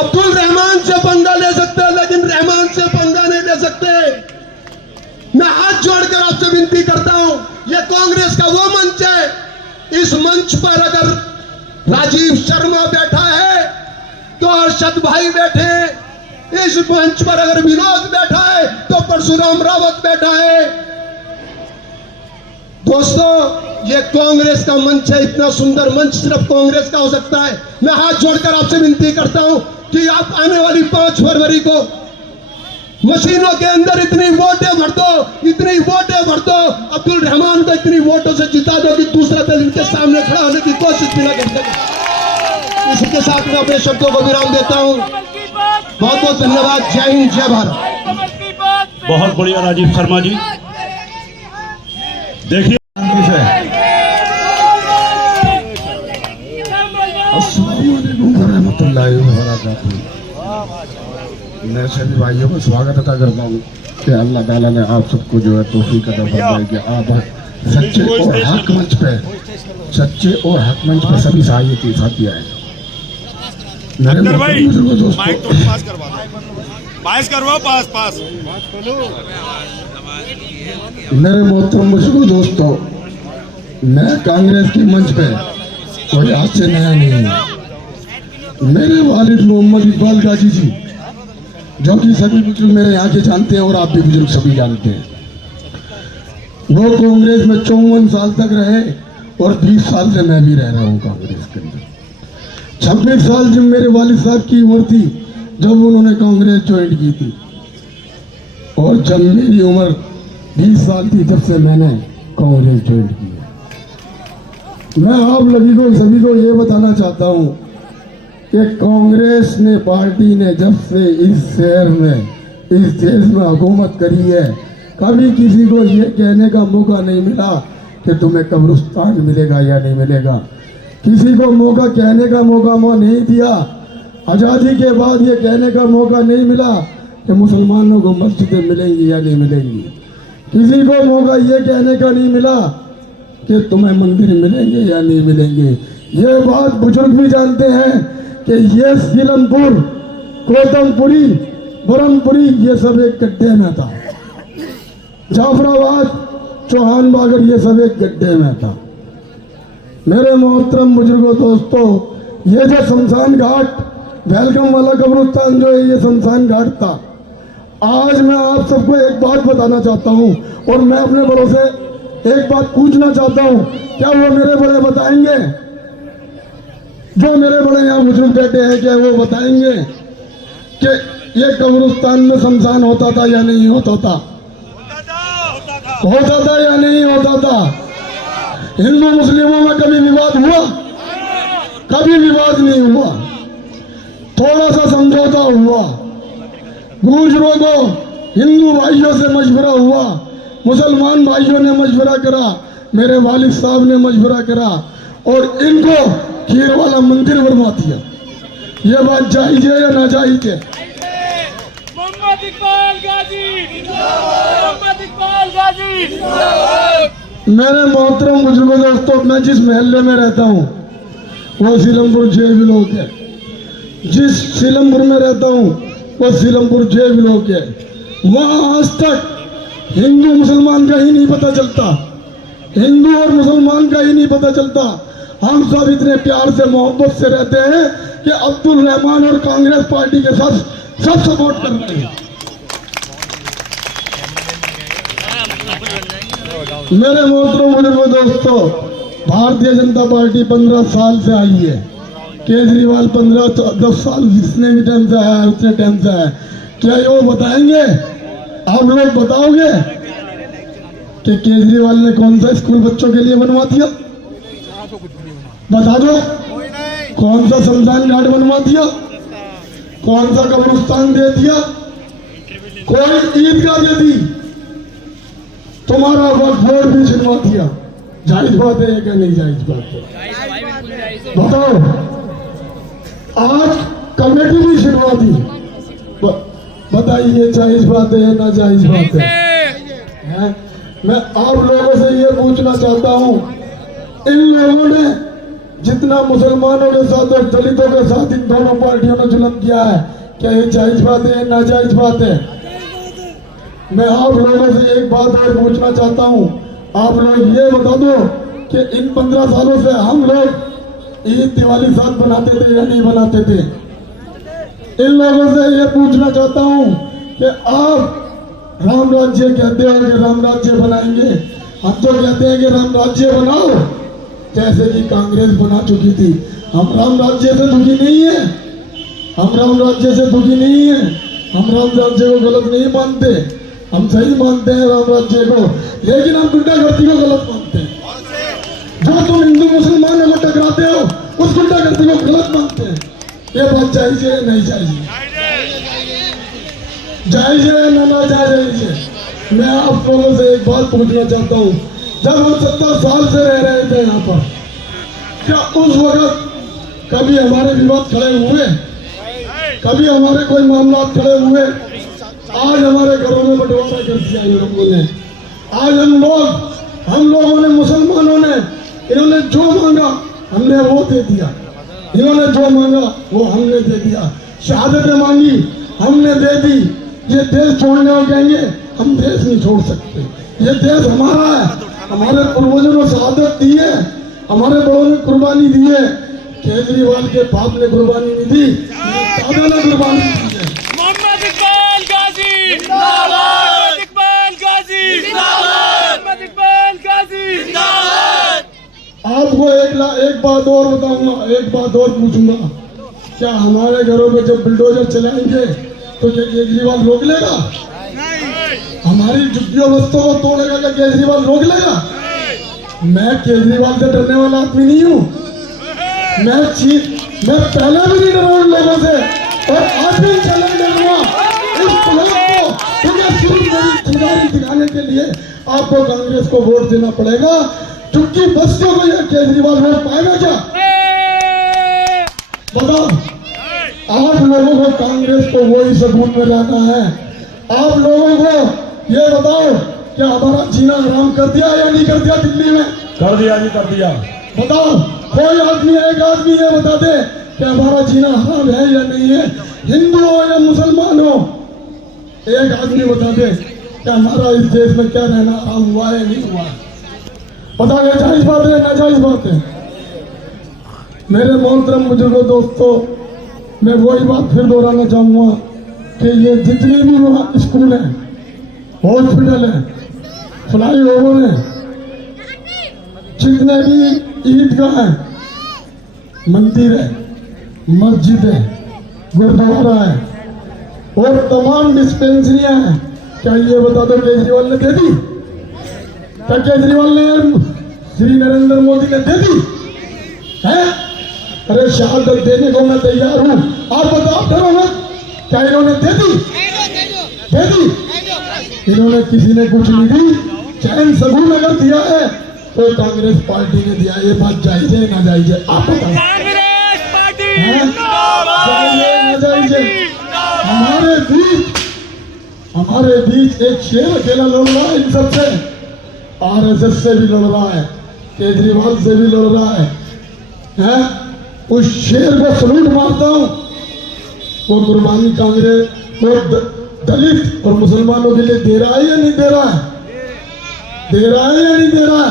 अब्दुल रहमान से पंगा ले सकते लेकिन रहमान से पंगा नहीं ले सकते। मैं हाथ जोड़कर आपसे विनती करता हूं, यह कांग्रेस का वो मंच है, इस मंच पर अगर राजीव शर्मा बैठा है तो अरशद भाई बैठे, इस मंच पर अगर विनोद बैठा है तो परशुराम रावत बैठा है। दोस्तों ये कांग्रेस का मंच है। इतना सुंदर मंच सिर्फ कांग्रेस का हो सकता है। मैं हाथ जोड़कर आपसे विनती करता हूं कि आप आने वाली 5 फरवरी को मशीनों के अंदर इतनी वोटें भर दो, इतनी वोटें भर दो, अब्दुल रहमान को इतनी वोटों से जिता दो कि दूसरा दल इनके सामने खड़ा होने की कोशिश भी ना कर सके। इसी के साथ मैं अपने शब्दों को विराम देता हूं। बहुत बहुत धन्यवाद। जय हिंद, जय भारत। बहुत बढ़िया राजीव शर्मा जी। देखिए मैं सभी भाइयों को स्वागत अदा करता हूँ कि अल्लाह ताला ने आप सबको जो है तौफीक अता फरमाई कि आप सच्चे और हक मंच पे, सच्चे और हक मंच पे सभी साथी आए। अख्तर भाई माइक तो पास करवा दो, पास करवाओ, पास मेरे मोहतरम बुजुर्गों, दोस्तों, मैं कांग्रेस के मंच पे कोई आज से नया नहीं हूँ। मेरे वालिद मोहम्मद इकबाल गाजी जी, जो कि सभी बुजुर्ग मेरे यहाँ के जानते हैं और आप भी बुजुर्ग सभी जानते हैं, वो कांग्रेस में 54 साल तक रहे और 20 साल से मैं भी रह रहा हूँ कांग्रेस के अंदर। 26 साल जब मेरे वालिद साहब की उम्र थी जब उन्होंने कांग्रेस ज्वाइन की थी, और जब मेरी उम्र 20 साल थी जब से मैंने कांग्रेस ज्वाइन की है। मैं आप लोगों को सभी को ये बताना चाहता हूँ कि कांग्रेस ने पार्टी ने जब से इस शहर में, इस देश में हुकूमत करी है, कभी किसी को ये कहने का मौका नहीं मिला कि तुम्हें कब्रिस्तान मिलेगा या नहीं मिलेगा। किसी को मौका कहने का मौका नहीं दिया। आज़ादी के बाद ये कहने का मौका नहीं मिला कि मुसलमानों को मस्जिदें मिलेंगी या नहीं मिलेंगी। किसी को मौका ये कहने का नहीं मिला कि तुम्हें मंदिर मिलेंगे या नहीं मिलेंगे। ये बात बुजुर्ग भी जानते हैं कि ये सीलमपुर, कोतमपुरी, ब्रह्मपुरी ये सब एक गड्ढे में था। जाफराबाद, चौहान बागर ये सब एक गड्ढे में था। मेरे मोहतरम बुजुर्गों, दोस्तों, ये जो शमशान घाट, वेलकम वाला कब्रिस्तान जो है, ये शमशान घाट था। आज मैं आप सबको एक बात बताना चाहता हूँ और मैं अपने बड़ों से एक बात पूछना चाहता हूँ, क्या वो मेरे बड़े बताएंगे? जो मेरे बड़े यहाँ बुजुर्ग बैठे हैं, क्या वो बताएंगे कि ये कब्रिस्तान में शमशान होता था या नहीं होता था? होता था या नहीं होता था? हिंदू मुस्लिमों में कभी विवाद हुआ? कभी विवाद नहीं हुआ। थोड़ा सा समझौता हुआ। गुर्जरों को हिंदू भाइयों से मशवरा हुआ, मुसलमान भाइयों ने मशवरा करा, मेरे वालिद साहब ने मशवरा करा और इनको खीर वाला मंदिर बनवा दिया। ये बात जायज है या नाजायज है? मोहम्मद इकबाल गाजी, मोहम्मद इकबाल गाजी। मेरे मोहतरम बुजुर्गों, दोस्तों, मैं जिस महल्ले में रहता हूँ वो सीलमपुर जे ब्लॉक है। जिस सीलमपुर में रहता हूँ वो सीलमपुर जे ब्लॉक है। वहाँ आज तक हिंदू मुसलमान का ही नहीं पता चलता, हिंदू और मुसलमान का ही नहीं पता चलता। हम सब इतने प्यार से, मोहब्बत से रहते हैं कि अब्दुल रहमान और कांग्रेस पार्टी के साथ सब सपोर्ट कर रहे हैं। मेरे मोहतरम बुजुर्गों, दोस्तों, भारतीय जनता पार्टी 15 साल से आई है। केजरीवाल 15-10 साल जितने भी टाइम से आया उतने टाइम से आया। क्या ये वो बताएंगे? आप लोग बताओगे कि केजरीवाल ने कौन सा स्कूल बच्चों के लिए बनवा दिया? बता दो। कौन सा शमशान घाट बनवा दिया? कौन सा कब्रिस्तान दे दिया? कोई ईदगाह दे दी? तुम्हारा वक्फ बोर्ड भी छिनवा दिया। जायज बात है क्या नहीं जायज बात है? बताओ, आज कमेटी की शुरुआत ही, बताइए जायज बात है या ना जायज बात है? मैं आप लोगों से ये पूछना चाहता हूँ, इन लोगों ने जितना मुसलमानों के साथ और दलितों के साथ इन दोनों पार्टियों ने जुल्म किया है, क्या ये जायज बात है या नाजायज बात है? मैं आप लोगों से एक बात और पूछना चाहता हूँ, आप लोग ये बता दो कि इन 15 सालों से हम लोग ईद दिवाली साथ बनाते थे या नहीं बनाते थे? इन लोगों से ये पूछना चाहता हूँ कि आप राम राज्य कहते हो कि राम राज्य बनाएंगे, हम तो कहते हैं कि राम राज्य बनाओ जैसे कि कांग्रेस बना चुकी थी। हम राम राज्य से दुखी नहीं है, हम राम राज्य से दुखी नहीं है, हम राम राज्य को गलत नहीं मानते, हम सही मानते हैं राम राज्य को, लेकिन हम गुंडागर्दी को गलत मानते हैं। जो तुम हिंदू मुसलमानों को टकराते हो उस गुंडागर्दी को गलत मानते हैं। ये बात जायज है नहीं जायज है? जायज है ना ना जायज है? मैं आप लोगों से एक बात पूछना चाहता हूँ, जब हम 70 साल से रह रहे थे यहाँ पर, क्या उस वक्त कभी हमारे विवाद खड़े हुए? कभी हमारे कोई मामला खड़े हुए? आज हमारे घरों में बंटवारा कर दिया इन लोगों ने। आज हम लोगों ने, मुसलमानों ने, इन्होंने जो मांगा हमने वो दे दिया, इन्होंने जो मांगा वो हमने दे दिया। शहादतें मांगी हमने दे दी। ये देश छोड़ने को कहेंगे, हम देश नहीं छोड़ सकते। ये देश हमारा है, हमारे पूर्वजों ने शहादत दी है, हमारे बड़ों ने कुर्बानी दी है। केजरीवाल के बाप ने कुर्बानी नहीं दी, दादा ने कुर्बानी दी है। मोहम्मद इकबाल गाजी जिंदाबाद, इकबाल गाजी जिंदाबाद, मोहम्मद इकबाल गाजी जिंदाबाद। आपको एक बात और बताऊंगा, एक बात और पूछूंगा, क्या हमारे घरों में जब बुलडोजर चलाएंगे तो क्या केजरीवाल रोक लेगा? हमारी झुग्गियों वस्तुओं को तोड़ेगा क्या केजरीवाल रोक लेगा? मैं केजरीवाल से डरने वाला आदमी नहीं हूँ। मैं पहले भी नहीं डरा उन लोगों से और आज भी चैलेंज करूंगा इस प्लान को, क्योंकि सिर्फ मेरी खुदारी दिखाने के लिए आपको कांग्रेस को वोट देना पड़ेगा। चुटकी बस्तियों को यह केजरीवाल वोट पाएगा क्या? बताओ, आप लोगों को कांग्रेस को वही सबूत में रहना है। आप लोगों को ये बताओ, क्या हमारा जीना हराम कर दिया या नहीं कर दिया दिल्ली में? कर दिया जी, कर दिया। बताओ, कोई आदमी, एक आदमी ये बता दे कि हमारा जीना हराम है या नहीं है, हिंदू हो या मुसलमान हो। एक आदमी बता दे कि हमारा इस देश में क्या रहना हराम हुआ है नहीं हुआ है। बता दे, जायज बात है नाजायज बात है? मेरे मोहतरम बुजुर्गों, दोस्तों, मैं वही बात फिर दोहराना चाहूंगा कि ये जितने भी वहाँ स्कूल हैं, हॉस्पिटल हैं, फ्लाई ओवर हैं, जितने भी ईदगाह हैं, मंदिर है, मस्जिद है, गुरुद्वारा है और तमाम डिस्पेंसरियां हैं, क्या ये बता दो केजरीवाल ने दे दी? क्या केजरीवाल ने, श्री नरेंद्र मोदी ने दे दी है? अरे शहादत देने को मैं तैयार हूं, आप बताओ, डरो मत। क्या इन्होंने दे दी? दे दी? इन्होंने किसी ने कुछ नहीं दी। चैन सबूत अगर दिया है तो कांग्रेस पार्टी ने दिया। ये बात जायज है ना जायज है? आप बताओ। कांग्रेस पार्टी जायज है? हमारे बीच एक शेर अकेला लड़ रहा है इन सबसे, आरएसएस से भी लड़ रहा है, केजरीवाल से भी लड़ रहा है? उस शेर को सलूट मारता हूं। वो कुर्बानी कांग्रेस, वो दलित और मुसलमानों के लिए दे रहा है या नहीं दे रहा है? दे रहा है या नहीं दे रहा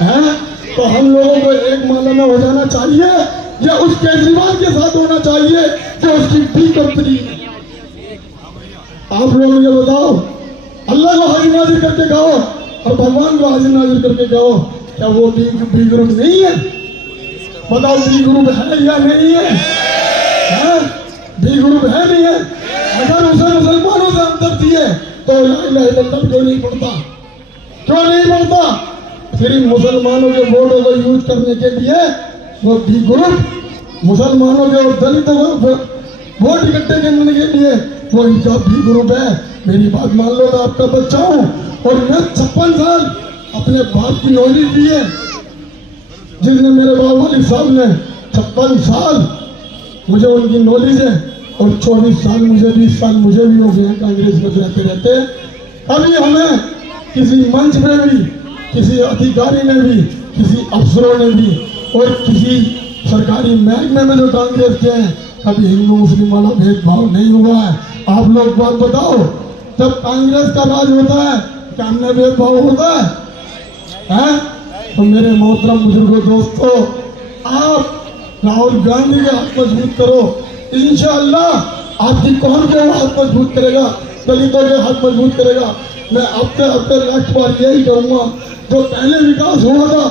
है? तो हम लोगों को एक माला में हो जाना चाहिए या उस केजरीवाल के साथ होना चाहिए जो उसकी डी कंपनी? आप लोग ये बताओ, अल्लाह को हाजिर नाजिर करके कहो और भगवान को हाजिर नाजिर करके कहो, क्या वो बी ग्रुप नहीं है? बताओ, बी ग्रुप है या नहीं है? बी ग्रुप है नहीं है? अगर उसे मुसलमानों से हमदर्दी है तो ला इलाहा इल्लल्लाह क्यों नहीं पढ़ता? क्यों नहीं पढ़ता? सिर्फ मुसलमानों के वोटों को यूज करने के लिए वो बी ग्रुप, मुसलमानों के और दलितों को वोट इकट्ठे करने के लिए वो इनका बी ग्रुप है। मेरी बात मान लो, मैं आपका बच्चा हूँ और मैं 56 साल अपने बाप की नौकरी दी है। जिसने मेरे बाबा वाली साहब ने 56 साल मुझे उनकी नॉलेज है और 24 साल मुझे 20 साल मुझे भी हो गए हैं कांग्रेस में रहते रहते। अभी हमें किसी मंच में भी, किसी अधिकारी ने भी, किसी अफसरों ने भी और किसी सरकारी महकमे में जो कांग्रेस के हैं, कभी हिंदू मुस्लिम वाला भेदभाव नहीं हुआ है। आप लोग बात बताओ, जब कांग्रेस का राज होता है क्या हमने भेदभाव होता है? तो मेरे मोहतरम बुजुर्गों दोस्तों, आप राहुल गांधी के हाथ मजबूत करो, इंशाअल्लाह आपकी कौम के हाथ मजबूत करेगा, दलितों के हाथ मजबूत करेगा। मैं अपने लास्ट बार यही कहूँगा, जो पहले विकास हुआ था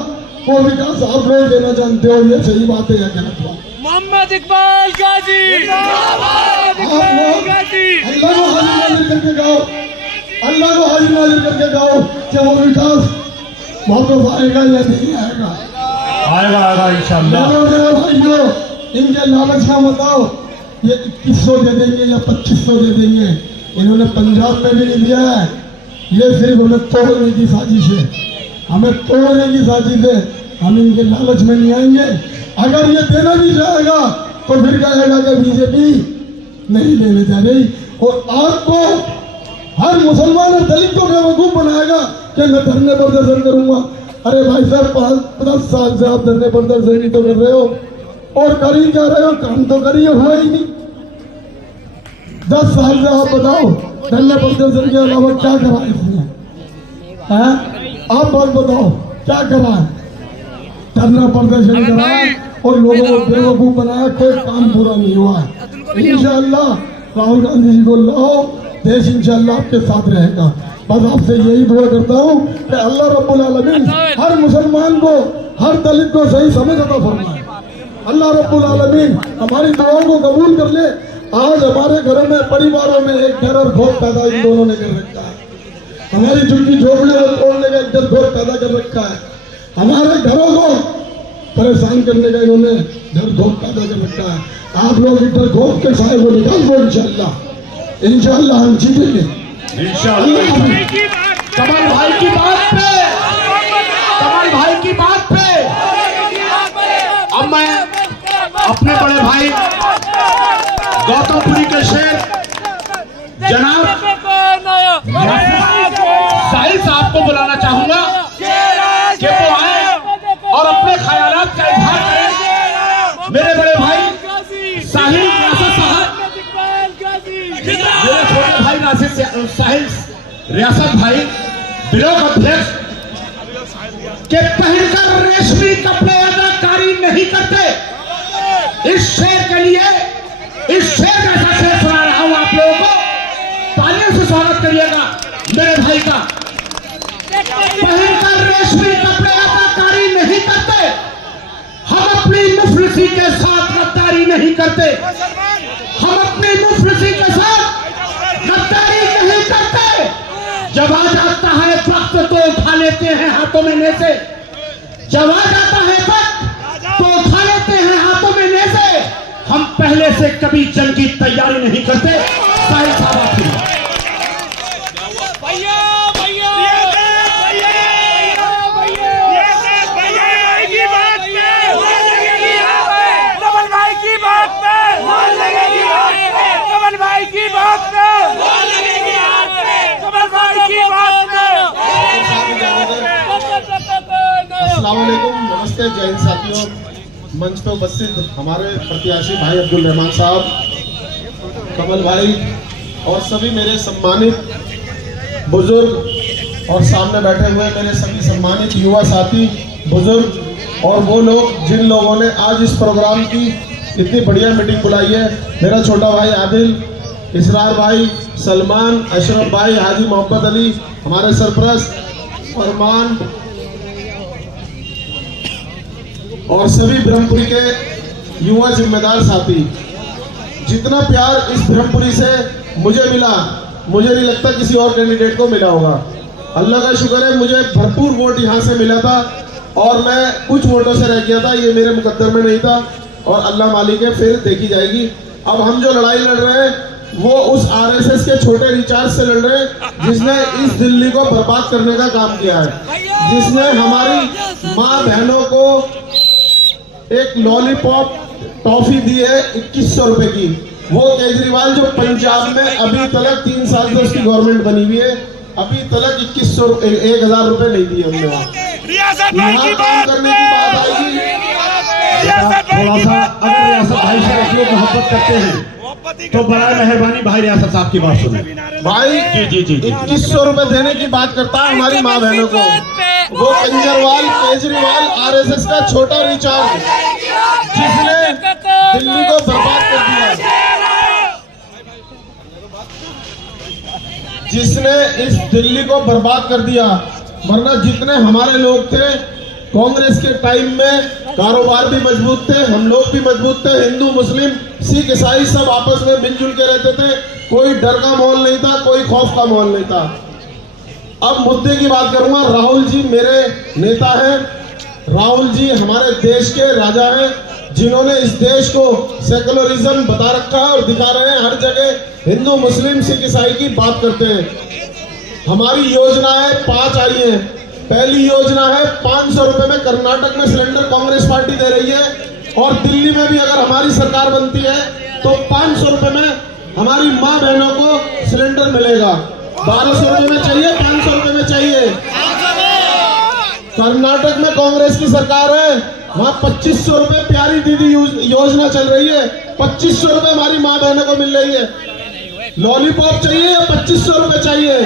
वो विकास आप लोग देना जानते हो, ये सही बात है या गलत बात? मोहम्मद इकबाल गाजी आप लोग अल्लाह को हाजिर नाजिर करके गाओ, अल्लाह को हाजिर नाजिर करके गाओ कि वो विकास वापस आएगा या नहीं आएगा? आएगा आएगा इंशाअल्लाह। मेरे भाइयों, इनके लालच में बताओ ये 2100 दे देंगे या 2500 दे देंगे, इन्होंने पंजाब में भी नहीं दिया है। ये सिर्फ हमें तोड़ने की साजिश है, हमें तोड़ने की साजिश है। हम इनके लालच में नहीं आएंगे। अगर ये देना भी चाहेगा तो फिर कहेगा कि बीजेपी नहीं देने जा रही, और आपको हर मुसलमान और दलित को बेवकूफ बनाएगा कि मैं धरने पर प्रदर्शन करूंगा। अरे भाई साहब, 5-10 साल से आप धरने पर प्रदर्शन ही तो कर रहे हो और कर ही क्या रहे हो, काम तो करिए, हुआ ही नहीं। 10 साल से आप बताओ धरने पर प्रदर्शन के अलावा क्या करा इसने? आप बात बताओ, क्या करा है? धरना प्रदर्शन करा और लोगों को बेवकूफ बनाया, कोई काम पूरा नहीं हुआ है। इंशाअल्लाह राहुल गांधी जी को लाओ, देश इंशाअल्लाह आपके साथ रहेगा। बस आपसे यही दुआ करता हूँ कि अल्लाह रब्बुल आलमीन हर मुसलमान को, हर दलित को सही समझ अता फरमाए। अल्लाह रब्बुल आलमीन हमारी दुआओं को कबूल कर ले। आज हमारे घरों में, परिवारों में एक डर और खौफ पैदा इन दोनों ने कर रखा है। हमारी झुग्गी झोपड़ियों को तोड़ने का एक डर खौफ पैदा कर रखा है। हमारे घरों को परेशान करने का इन्होंने डर खौफ पैदा कर रखा है। आप लोग इस डर खौफ के साए को निकाल दो, इंशाअल्लाह इंशाअल्लाह हम जीतेंगे। कमल भाई की बात पे, कमल भाई की बात पे अब मैं अपने बड़े भाई गौतमपुरी के शेर जनाब साहिल साहब को बुलाना चाहूंगा कि वो आए और अपने ख्यालात का इजहार करें। मेरे बड़े भाई साहिल रियासत साहब, मेरे छोटे भाई साहिल रियासत भाई, ब्लॉक अध्यक्ष के पहनकर रेशमी कपड़े अदाकारी नहीं करते। इस शेर के लिए, इस शेर जैसा शेर सुना रहा हूं आप लोगों को, तालियों से स्वागत करिएगा मेरे भाई का। पहनकर रेशमी कपड़े अदाकारी नहीं करते, हम अपनी मुफलिसी के साथ गद्दारी नहीं करते, हम अपनी मुफलिसी के साथ गद्दारी नहीं करते। जब आ जाता है वक्त तो उठा लेते हैं हाथों में नेज़े, जब आ जाता है वक्त तो उठा लेते हैं हाथों में नेज़े। हम पहले से कभी जंग की तैयारी नहीं करते। साहिल साहब आपकी नमस्ते, जय हिंद साथियों। मंच पर उपस्थित हमारे प्रत्याशी भाई अब्दुल रहमान साहब, कमल भाई और सभी मेरे सम्मानित बुजुर्ग और सामने बैठे हुए मेरे सभी सम्मानित युवा साथी बुजुर्ग और वो लोग जिन लोगों ने आज इस प्रोग्राम की इतनी बढ़िया मीटिंग बुलाई है। मेरा छोटा भाई आदिल, इसरार भाई, सलमान, अशरफ भाई, हाजी मोहम्मद अली, हमारे सरपरस्त फरमान और सभी ब्रह्मपुरी के युवा जिम्मेदार साथी, जितना प्यार इस ब्रह्मपुरी से मुझे मिला, मुझे नहीं लगता किसी और कैंडिडेट को मिला होगा। अल्लाह का शुक्र है, मुझे भरपूर वोट यहाँ से मिला था और मैं कुछ वोटों से रह गया था, ये मेरे मुकद्दर में नहीं था और अल्लाह मालिक है, फिर देखी जाएगी। अब हम जो लड़ाई लड़ रहे हैं वो उस आरएसएस के छोटे रिचार्ज से लड़ रहे हैं जिसने इस दिल्ली को बर्बाद करने का काम किया है, जिसने हमारी माँ बहनों को एक लॉलीपॉप टॉफी दी है 2100 रुपए की। वो केजरीवाल जो पंजाब में अभी तक 3 साल से उसकी गवर्नमेंट बनी हुई है, अभी तक 1000 रुपए नहीं दिए हमने वहाँ। रियासत भाई यहाँ की काम बात करने की बात आएगी, थोड़ा सा अगर रियासत भाई से रखिए मोहब्बत करते हैं तो बड़ा मेहरबानी भाई रियासत साहब की बात सुने। भाई जी 2100 रुपए देने की बात करता है हमारी माँ बहनों को। वो केजरीवाल आरएसएस का छोटा रिचार्ज जिसने दिल्ली को बर्बाद कर दिया, जिसने इस दिल्ली को बर्बाद कर दिया। वरना जितने हमारे लोग थे कांग्रेस के टाइम में, कारोबार भी मजबूत थे, हम लोग भी मजबूत थे, हिंदू मुस्लिम सिख ईसाई सब आपस में मिलजुल के रहते थे, कोई डर का माहौल नहीं था, कोई खौफ का माहौल नहीं था। अब मुद्दे की बात करूंगा। राहुल जी मेरे नेता हैं, राहुल जी हमारे देश के राजा हैं, जिन्होंने इस देश को सेकुलरिज्म बता रखा है और दिखा रहे हैं। हर जगह हिंदू मुस्लिम सिख ईसाई की बात करते हैं। हमारी योजनाएं 5 आई हैं। पहली योजना है 500 रुपए में कर्नाटक में सिलेंडर कांग्रेस पार्टी दे रही है, और दिल्ली में भी अगर हमारी सरकार बनती है तो 500 रुपए में हमारी माँ बहनों को सिलेंडर मिलेगा। 1200 रुपए में चाहिए, 500 रुपए में चाहिए। कर्नाटक में कांग्रेस की सरकार है, वहाँ 2500 रुपए प्यारी दीदी योजना चल रही है, 2500 रुपए हमारी माँ बहनों को मिल रही है। लॉलीपॉप चाहिए या 2500 रुपए चाहिए?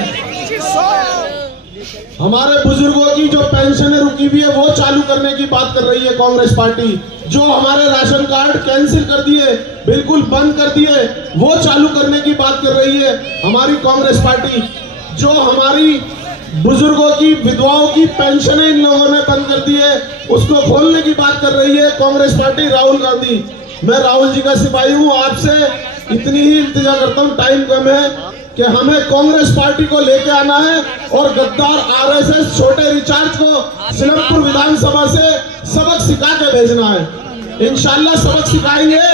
हमारे बुजुर्गों की जो पेंशन रुकी हुई है वो चालू करने की बात कर रही है कांग्रेस पार्टी। जो हमारे राशन कार्ड कैंसिल कर दिए, बिल्कुल बंद कर दिए, वो चालू करने की बात कर रही है हमारी कांग्रेस पार्टी। जो हमारी बुजुर्गों की विधवाओं की पेंशनें इन लोगों ने बंद कर दी है, उसको खोलने की बात कर रही है कांग्रेस पार्टी, राहुल गांधी। मैं राहुल जी का सिपाही हूँ, आपसे इतनी ही इल्तिजा करता हूँ, टाइम कम है, कि हमें कांग्रेस पार्टी को लेके आना है और गद्दार आरएसएस छोटे रिचार्ज को सिलमपुर विधानसभा से सबक सिखा के भेजना है। इंशाल्लाह सबक सिखाएंगे।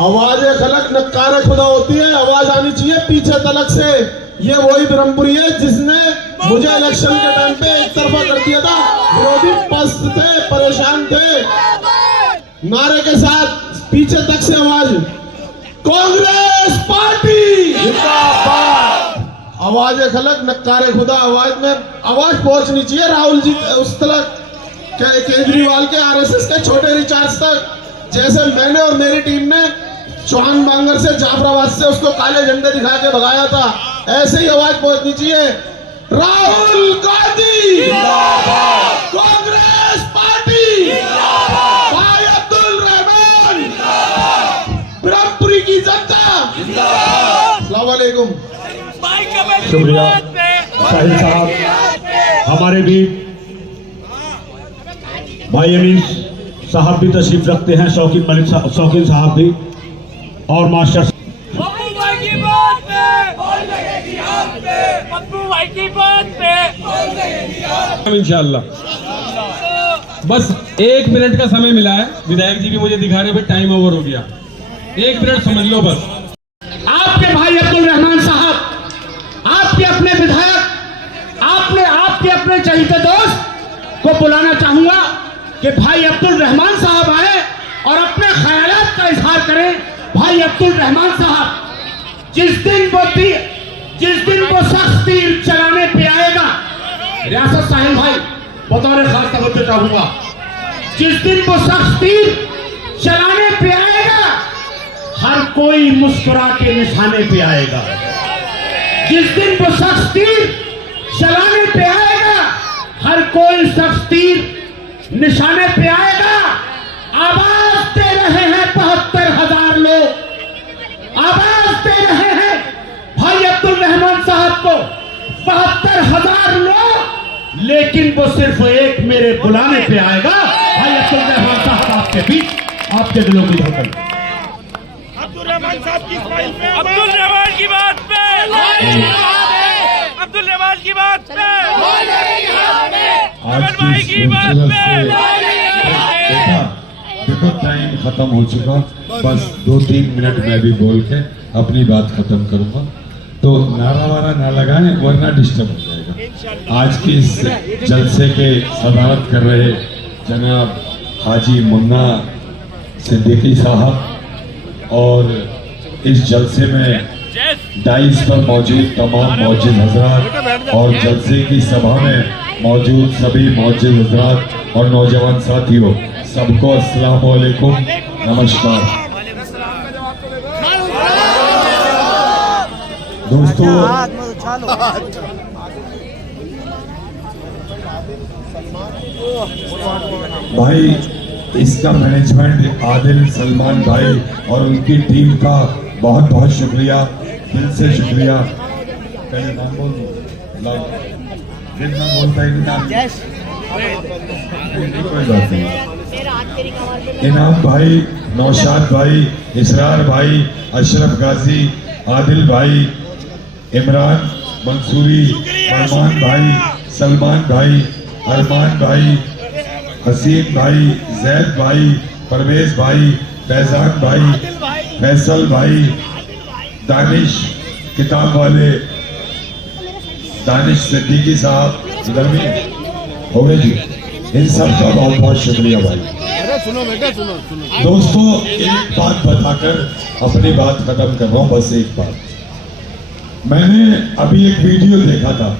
आवाज खलक नक्कार खुदा होती है, आवाज आनी चाहिए पीछे तलक से। ये वही ब्रह्मपुरी है जिसने मुझे इलेक्शन के टाइम पे एक तरफा कर दिया था। विरोधी पस्त थे, परेशान थे, नारे के साथ पीछे तक से आवाज, कांग्रेस पार्टी जिंदाबाद। आवाज खलक नक्कारे खुदा, आवाज में आवाज पहुंचनी चाहिए राहुल जी उस तक, केजरीवाल के आरएसएस के छोटे रिचार्ज तक। जैसे मैंने और मेरी टीम ने चौहान बांगर से जाफराबाद से उसको काले झंडे दिखा के भगाया था, ऐसे ही आवाज पहुंचनी चाहिए, राहुल गांधी जिंदाबाद, कांग्रेस पार्टी जिंदाबाद, भाई अब्दुल रहमान जिंदाबाद, ब्रह्मपुरी की जनता जिंदाबाद। अस्सलाम वालेकुम। शुक्रिया साहिल साहब। हमारे भी भाई अमीन साहब भी तशरीफ रखते हैं, शौकीन मलिक शौकीन साहब भी, और मास्टर पप्पू भाई की बात पे पप्पू भाई की बात पे इंशाल्लाह। बस 1 मिनट का समय मिला है, विधायक जी भी मुझे दिखा रहे भाई टाइम ओवर हो गया, 1 मिनट समझ लो बस। आपके भाई अब्दुल रहमान साहब, आपके अपने विधायक, आपके अपने चहीते दोस्त को बुलाना चाहूंगा कि भाई अब्दुल रहमान साहब आए और अपने ख्यालात का इजहार करें। भाई अब्दुल रहमान साहब, जिस दिन वो सख्त तीर चलाने पे आएगा, रियासत साहिल भाई बतौर खास तवज्जो चाहूंगा, जिस दिन वो सख्त तीर चलाने पे आएगा, हर कोई मुस्कुरा के निशाने पे आएगा। जिस दिन वो सख्त तीर चलाने पे आएगा, हर कोई सख्त तीर निशाने पे आएगा। आवाज दे रहे हैं 72,000 लोग, आवाज दे रहे हैं भाई अब्दुल रहमान साहब को 72,000 लोग, लेकिन वो सिर्फ एक मेरे बुलाने पे आएगा। भाई अब्दुल रहमान साहब आपके बीच, आपके दिलों की धड़कन। अब्दुल रहमान साहब की स्माइल पे, अब्दुल रहमान की बात पे अब्दुल रहमान की बात पे आज भाई की की बात देखो टाइम खत्म हो चुका, बस 2-3 मिनट में भी बोल के अपनी बात खत्म करूंगा, तो नारा वारा ना लगाएं वरना डिस्टर्ब हो जाएगा। आज की इस जलसे के सदारत कर रहे जनाब हाजी मुन्ना सिद्दीकी साहब और इस जलसे में डाइस पर मौजूद तमाम मौजूद हजरात और जलसे की सभा में मौजूद सभी मौजूद हजरात और नौजवान साथियों, सबको अस्सलाम वालेकुम, नमस्कार। दोस्तों, भाई इसका मैनेजमेंट आदिल सलमान भाई और उनकी टीम का बहुत बहुत शुक्रिया, दिल से शुक्रिया। पहले नाम बोल दो, फिर मैं बोलता ही नाम, कोई बात नहीं। इनाम भाई, नौशाद भाई, इसरार भाई, अशरफ गाजी, आदिल भाई, इमरान मंसूरी, फरमान भाई, सलमान भाई, अरमान भाई, हसीन भाई, जैद भाई, परवेज भाई, फैजान भाई, फैसल भाई, दानिश किताब वाले, दानिश सिद्दीकी साहब, इधर भी हो गए जी, इन सब का बहुत बहुत शुक्रिया भाई। सुनो बेटा, सुनो सुनो। दोस्तों, एक बात बताकर अपनी बात खत्म कर रहा हूं, बस एक बात। मैंने अभी एक वीडियो देखा था,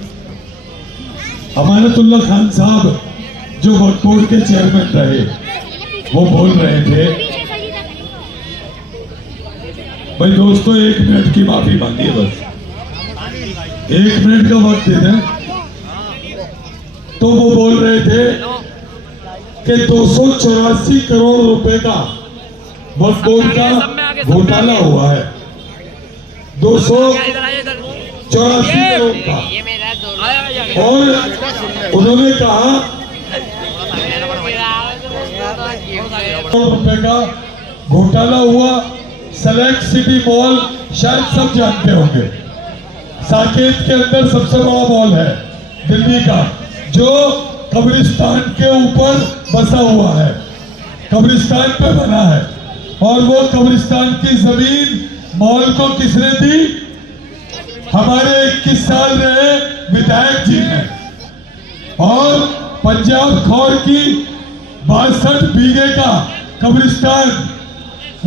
अमानतुल्लाह खान साहब जो वक्फ बोर्ड के चेयरमैन रहे, वो बोल रहे थे, भाई दोस्तों 1 मिनट की माफी मांगी है, बस 1 मिनट का वक्त दे दें। तो वो बोल रहे थे कि 284 करोड़ रुपए का वक्फ बोर्ड का घोटाला हुआ है, 284 करोड़ का, और उन्होंने कहा रुपए का घोटाला हुआ। सेलेक्ट सिटी मॉल शायद सब जानते होंगे, साकेत के अंदर सबसे बड़ा मॉल है दिल्ली का, जो कब्रिस्तान के ऊपर बसा हुआ है, कब्रिस्तान पे बना है, और वो कब्रिस्तान की जमीन मॉल को किसने दी? हमारे 21 साल रहे विधायक जी ने, और पंजाब खौर की 62 बीघे का कब्रिस्तान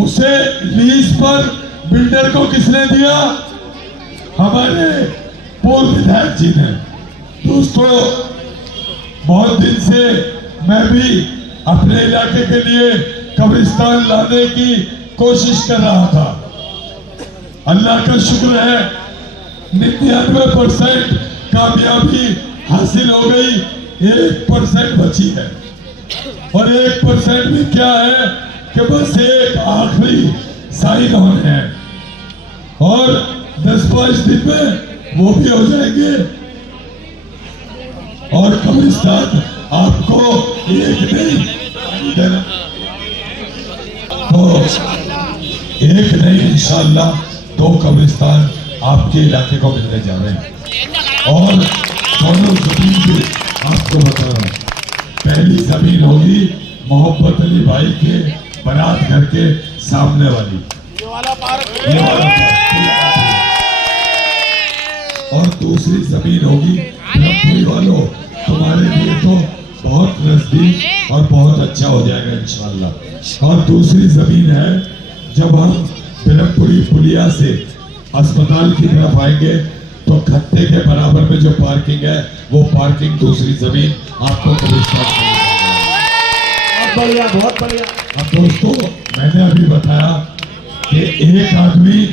उसे लीज पर बिल्डर को किसने दिया? हमारे पूर्व विधायक जी ने। दोस्तों, बहुत दिन से मैं भी अपने इलाके के लिए कब्रिस्तान लाने की कोशिश कर रहा था। अल्लाह का शुक्र है 99% कामयाबी हासिल हो गई, 1% बची है, और 1% भी क्या है कि बस एक आखिरी साइन होने हैं, और 10-5 दिन में वो भी हो जाएंगे, और कब्रिस्तान आपको एक नहीं देना, तो एक नहीं इंशाअल्लाह 2 कब्रिस्तान आपके इलाके को मिलने जा रहे हैं। और दोनों जमीन भी आपको बता रहा हूं, पहली जमीन होगी मोहब्बत अली भाई के बारात घर के सामने वाली, ये वाला और दूसरी जमीन होगी ब्रह्मपुरी वालों, तुम्हारे लिए तो बहुत नजदीक और बहुत अच्छा हो जाएगा इंशाअल्लाह। और दूसरी जमीन है, जब हम ब्रह्मपुरी पुलिया से अस्पताल की तरफ आएंगे तो खत्ते के बराबर में जो पार्किंग है, वो पार्किंग दूसरी जमीन आपको बढ़िया, बहुत बढ़िया। अब दोस्तों, मैंने अभी बताया कि एक आदमी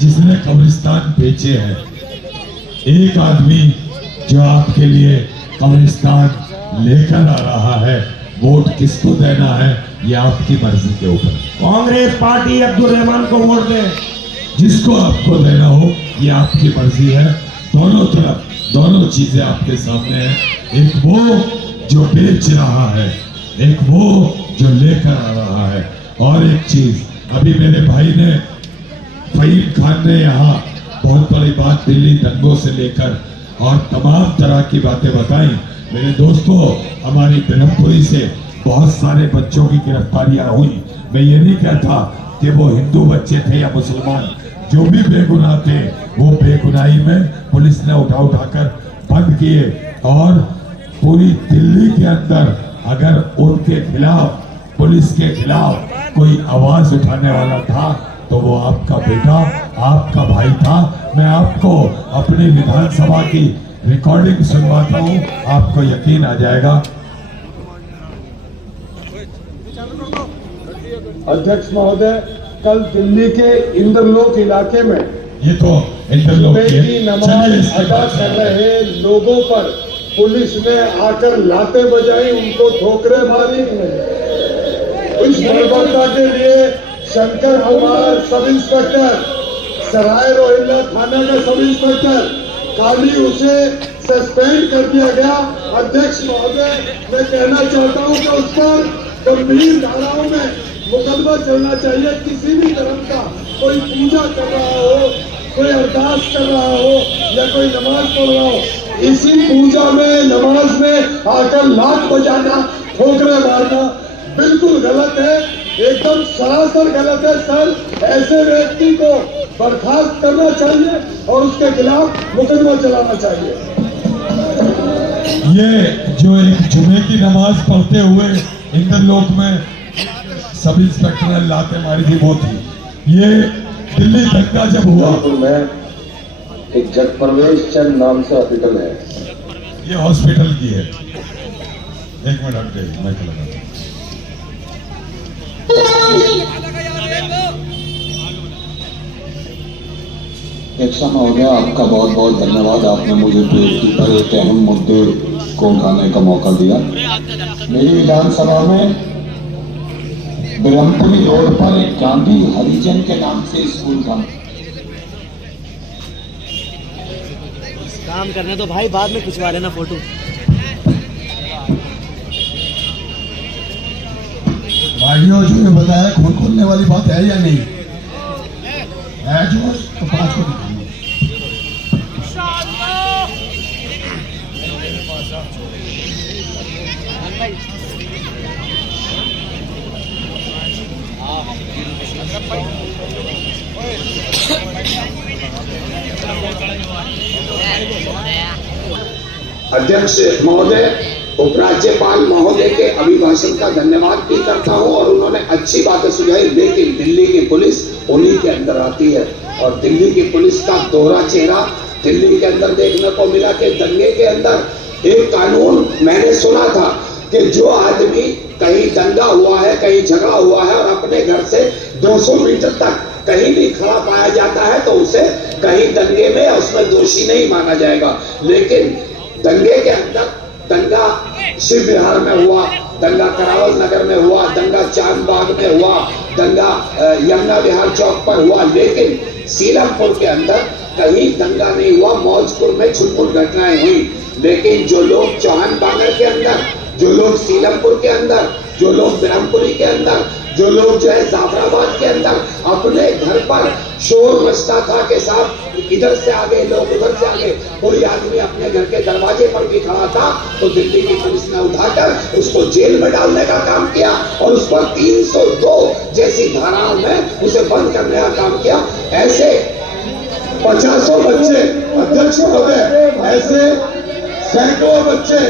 जिसने कब्रिस्तान बेचे हैं, एक आदमी जो आपके लिए कब्रिस्तान लेकर आ रहा है, वोट किसको देना है ये आपकी मर्जी के ऊपर। कांग्रेस पार्टी अब्दुल रहमान को वोट दे, जिसको आपको देना हो ये आपकी मर्जी है। दोनों तरफ दोनों चीजें आपके सामने हैं, एक वो जो बेच रहा है, एक वो जो लेकर आ रहा है। और एक चीज, अभी मेरे भाई ने, फहीम खान ने यहाँ बहुत बड़ी बात दिल्ली दंगों से लेकर और तमाम तरह की बातें बताई। मेरे दोस्तों, हमारी ब्रह्मपुरी से बहुत सारे बच्चों की गिरफ्तारियां हुई। मैं ये नहीं कहता कि वो हिंदू बच्चे थे या मुसलमान, जो भी बेगुनाह थे वो बेगुनाही में पुलिस ने उठाकर बंद किए, और पूरी दिल्ली के अंदर अगर उनके खिलाफ, पुलिस के खिलाफ कोई आवाज उठाने वाला था तो वो आपका बेटा, आपका भाई था। मैं आपको अपनी विधानसभा की रिकॉर्डिंग सुनवाता हूँ, आपको यकीन आ जाएगा। अध्यक्ष महोदय, कल दिल्ली के इंद्रलोक इलाके में ये तो इंटरलोक सुबह की नमाज अदा कर रहे लोगों पर पुलिस ने आकर लाते बजाई, उनको ठोकरें मारी। इस बर्बरता के लिए शंकर कुमार सब इंस्पेक्टर, सराय रोहिल्ला थाना का सब इंस्पेक्टर, काली उसे सस्पेंड कर दिया गया। अध्यक्ष महोदय, मैं कहना चाहता हूं कि उस पर गंभीर धाराओं में मुकदमा चलना चाहिए। किसी भी धर्म का कोई पूजा कर रहा हो, कोई अरदास कर रहा हो या कोई नमाज पढ़ रहा हो, इसी पूजा में, नमाज में आकर लात बजाना, ठोकरे मारना बिल्कुल गलत है, एकदम सरासर गलत है। सर, ऐसे व्यक्ति को बर्खास्त करना चाहिए और उसके खिलाफ मुकदमा चलाना चाहिए। ये जो एक जुमे की नमाज पढ़ते हुए इंद्रलोक में सब इंस्पेक्टर ने लाते मारी थी, वो थी। ये दिल्ली दंगा जब हुआ, में एक जगप्रवेश चंद नाम से हॉस्पिटल है, ये हॉस्पिटल की है। एक मिनट हट गई, मैं चला जाता हूं। अध्यक्ष महोदय, आपका बहुत बहुत धन्यवाद। आपने मुझे पीएटी पर एक अहम मुद्दे को उठाने का मौका दिया। मेरी विधानसभा में ब्रह्मपुरी रोड पर एक गांधी हरिजन के नाम से स्कूल था। काम करने तो भाई, बाद में खिंचवा लेना फोटो। भाइयों, जो ये बताया खून खोलने वाली बात है या नहीं है? जो तो 5 को दिखाइए। अध्यक्ष महोदय, उपराज्यपाल महोदय के अभिभाषण का धन्यवाद भी करता हूं और उन्होंने अच्छी बातें सुझाई, लेकिन दिल्ली की पुलिस उन्हीं के अंदर आती है और दिल्ली की पुलिस का दोहरा चेहरा दिल्ली के अंदर देखने को मिला कि दंगे के अंदर एक कानून मैंने सुना था कि जो आदमी कहीं दंगा हुआ है, कहीं झगड़ा हुआ है और अपने घर से 200 मीटर तक कहीं भी खड़ा पाया जाता है तो उसे कहीं दंगे में उसमें दोषी नहीं माना जाएगा। लेकिन दंगे के अंदर दंगा शिव विहार में हुआ, दंगा करावल नगर में हुआ, दंगा चांद बाग में हुआ, दंगा यमुना विहार चौक पर हुआ, लेकिन सीलमपुर के अंदर कहीं दंगा नहीं हुआ। मौजपुर में छुटपुट घटनाएं हुई, लेकिन जो लोग चौहान बांगर के अंदर, जो लोग सीलमपुर के अंदर, जो लोग ब्रह्मपुरी के अंदर, जो लोग जो है जाफराबाद के अंदर अपने घर पर शोर मचता था कि साहब इधर से आगे, लोग उधर से आगे, कोई आदमी अपने घर के दरवाजे पर भी खड़ा था तो दिल्ली की पुलिस ने उठाकर उसको जेल में डालने का काम किया और उस पर 302 जैसी धाराओं में उसे बंद करने का काम किया। ऐसे 50 बच्चे, अध्यक्ष महोदय, ऐसे सैकड़ों बच्चे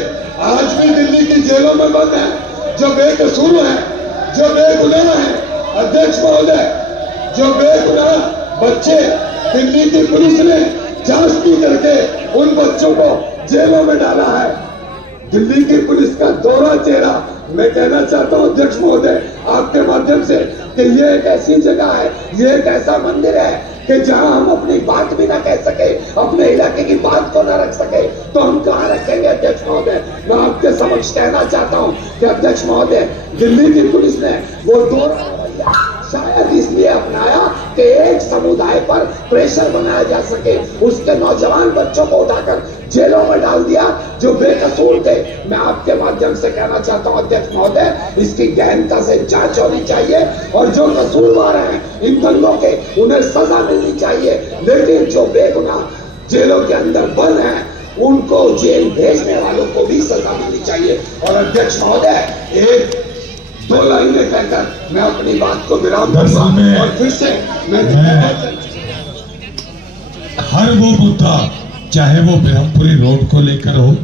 आज भी दिल्ली की जेलों में बंद हैं, जो बेकसूर हैं, जो बेगुनाह हैं। अध्यक्ष महोदय, जो बेगुनाह बच्चे दिल्ली की पुलिस ने जांच की करके उन बच्चों को जेलों में डाला है। दिल्ली की पुलिस का दोहरा चेहरा, मैं कहना चाहता हूं अध्यक्ष महोदय आपके माध्यम से कि ये एक ऐसी जगह है, ये एक ऐसा मंदिर है कि जहां हम अपनी बात भी ना कह सके, अपने इलाके की बात को ना रख सके, तो हम कहां रखेंगे? अध्यक्ष महोदय, मैं आपके समक्ष कहना चाहता हूं कि अध्यक्ष महोदय, दिल्ली की पुलिस ने वो दोहरा रवैया शायद इसलिए अपनाया कि एक समुदाय पर प्रेशर बनाया जा सके, उसके नौजवान बच्चों को उठाकर जेलों में डाल दिया जो बेकसूर थे। मैं आपके माध्यम से कहना चाहता हूं अध्यक्ष महोदय, इसकी गहनता से जांच होनी चाहिए और जो कसूरवार हैं इन दंगों के, उन्हें सजा मिलनी चाहिए, लेकिन जो बेगुनाह जेलों के अंदर बंद हैं उनको जेल भेजने वालों को भी सजा मिलनी चाहिए। और अध्यक्ष महोदय, एक 2 लाइनें कहकर मैं अपनी बात को विराम दूंगा और फिर से मैं हर वो मुद्दा, चाहे वो ब्रह्मपुरी रोड को लेकर हो,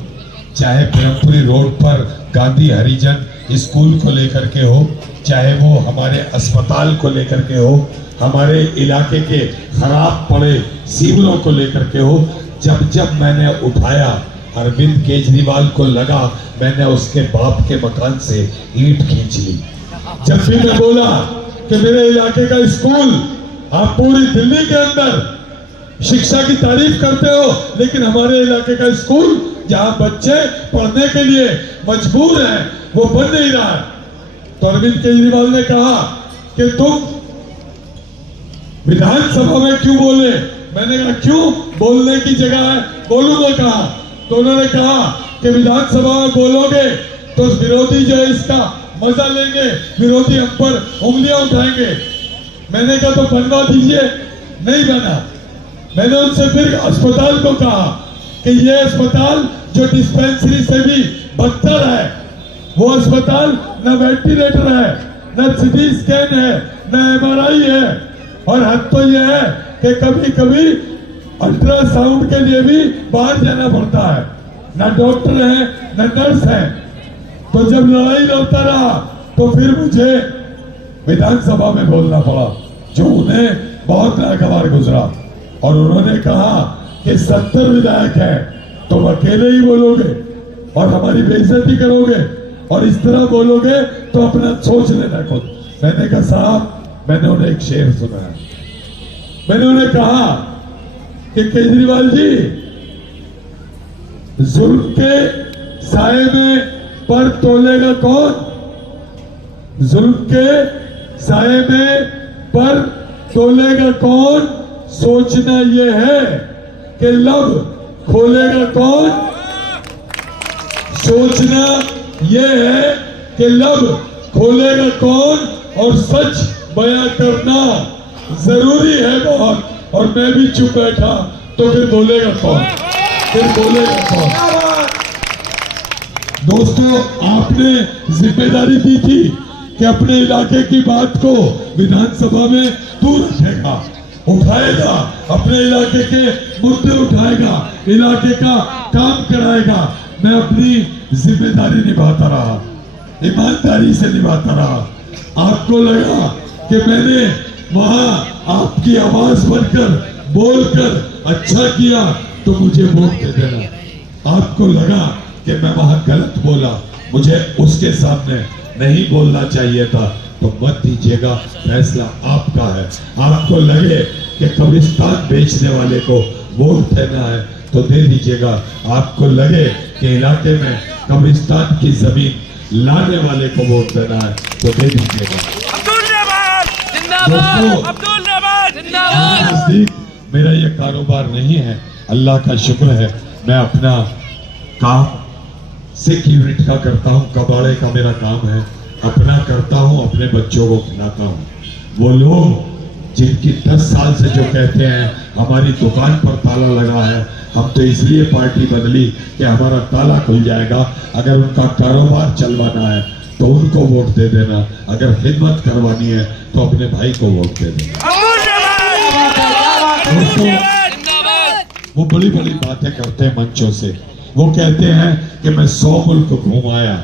चाहे ब्रह्मपुरी रोड पर गांधी हरिजन स्कूल को लेकर के हो, चाहे वो हमारे अस्पताल को लेकर के हो, हमारे इलाके के खराब पड़े सीवरों को लेकर के हो, जब जब मैंने उठाया अरविंद केजरीवाल को लगा मैंने उसके बाप के मकान से ईंट खींच ली। जब भी मैं बोला कि मेरे इलाके का स्कूल, आप पूरी दिल्ली के अंदर शिक्षा की तारीफ करते हो, लेकिन हमारे इलाके का स्कूल जहां बच्चे पढ़ने के लिए मजबूर हैं वो बन नहीं रहा है। तो अरविंद केजरीवाल ने कहा कि तुम विधानसभा में क्यों बोले? मैंने कहा क्यों बोलने की जगह है बोलूंगा कहा। तो उन्होंने कहा कि विधानसभा में बोलोगे तो विरोधी जो है इसका मजा लेंगे, विरोधी हम पर उंगलियां उठाएंगे। मैंने कहा तो बनवा दीजिए, नहीं बना। मैंने उनसे फिर अस्पताल को कहा कि ये अस्पताल जो डिस्पेंसरी से भी बदतर है, वो अस्पताल न वेंटिलेटर है, न सीटी स्कैन है, न MRI है, और हद तो यह है कि कभी कभी अल्ट्रासाउंड के लिए भी बाहर जाना पड़ता है, न डॉक्टर है न नर्स है। तो जब लड़ाई लड़ता रहा तो फिर मुझे विधानसभा में बोलना पड़ा, जो उन्हें बहुत नागवार गुजरा। और उन्होंने कहा कि 70 विधायक है, तुम अकेले ही बोलोगे और हमारी बेइज्जती करोगे और इस तरह बोलोगे तो अपना सोच लेना खुद। मैंने कहा साहब, मैंने उन्हें एक शेर सुनाया। मैंने उन्हें कहा कि केजरीवाल जी, जुल्म के साए में पर तोलेगा कौन? जुल्म के साए में पर तोलेगा कौन? सोचना यह है कि लब खोलेगा कौन? सोचना यह है कि लब खोलेगा कौन? और सच बयां करना जरूरी है बहुत। और मैं भी चुप बैठा तो फिर बोलेगा कौन? फिर बोलेगा कौन? दोस्तों, आपने जिम्मेदारी दी थी कि अपने इलाके की बात को विधानसभा में दूर रखेगा, उठाएगा, अपने इलाके के मुद्दे उठाएगा, इलाके का काम कराएगा। मैं अपनी जिम्मेदारी निभाता रहा, ईमानदारी से निभाता रहा। आपको लगा कि मैंने वहां आपकी आवाज बनकर बोलकर अच्छा किया तो मुझे वोट दे देना। आपको लगा कि मैं वहां गलत बोला, मुझे उसके सामने नहीं बोलना चाहिए था, तो मत दीजिएगा, फैसला आपका है। आपको लगे कि कब्रिस्तान बेचने वाले को वोट देना है तो दे दीजिएगा। आपको लगे कि इलाके में कब्रिस्तान की जमीन लाने वाले को वोट देना है तो दे दीजिएगा। नजदीक मेरा ये कारोबार नहीं है, अल्लाह का शुक्र है। मैं अपना काम सिक्योरिटी का करता हूँ, कबाड़े का मेरा काम है, अपना करता हूँ, अपने बच्चों को खिलाता हूँ। वो लोग जिनकी 10 साल से जो कहते हैं हमारी दुकान पर ताला लगा है, हम तो इसलिए पार्टी बदली कि हमारा ताला खुल जाएगा। अगर उनका कारोबार चलवाना है तो उनको वोट दे देना, अगर खिदमत करवानी है तो अपने भाई को वोट दे देना। दोस्तों, वो बड़ी बड़ी बातें करते हैं मंचों से, वो कहते हैं कि मैं 100 मुल्क घूम आया,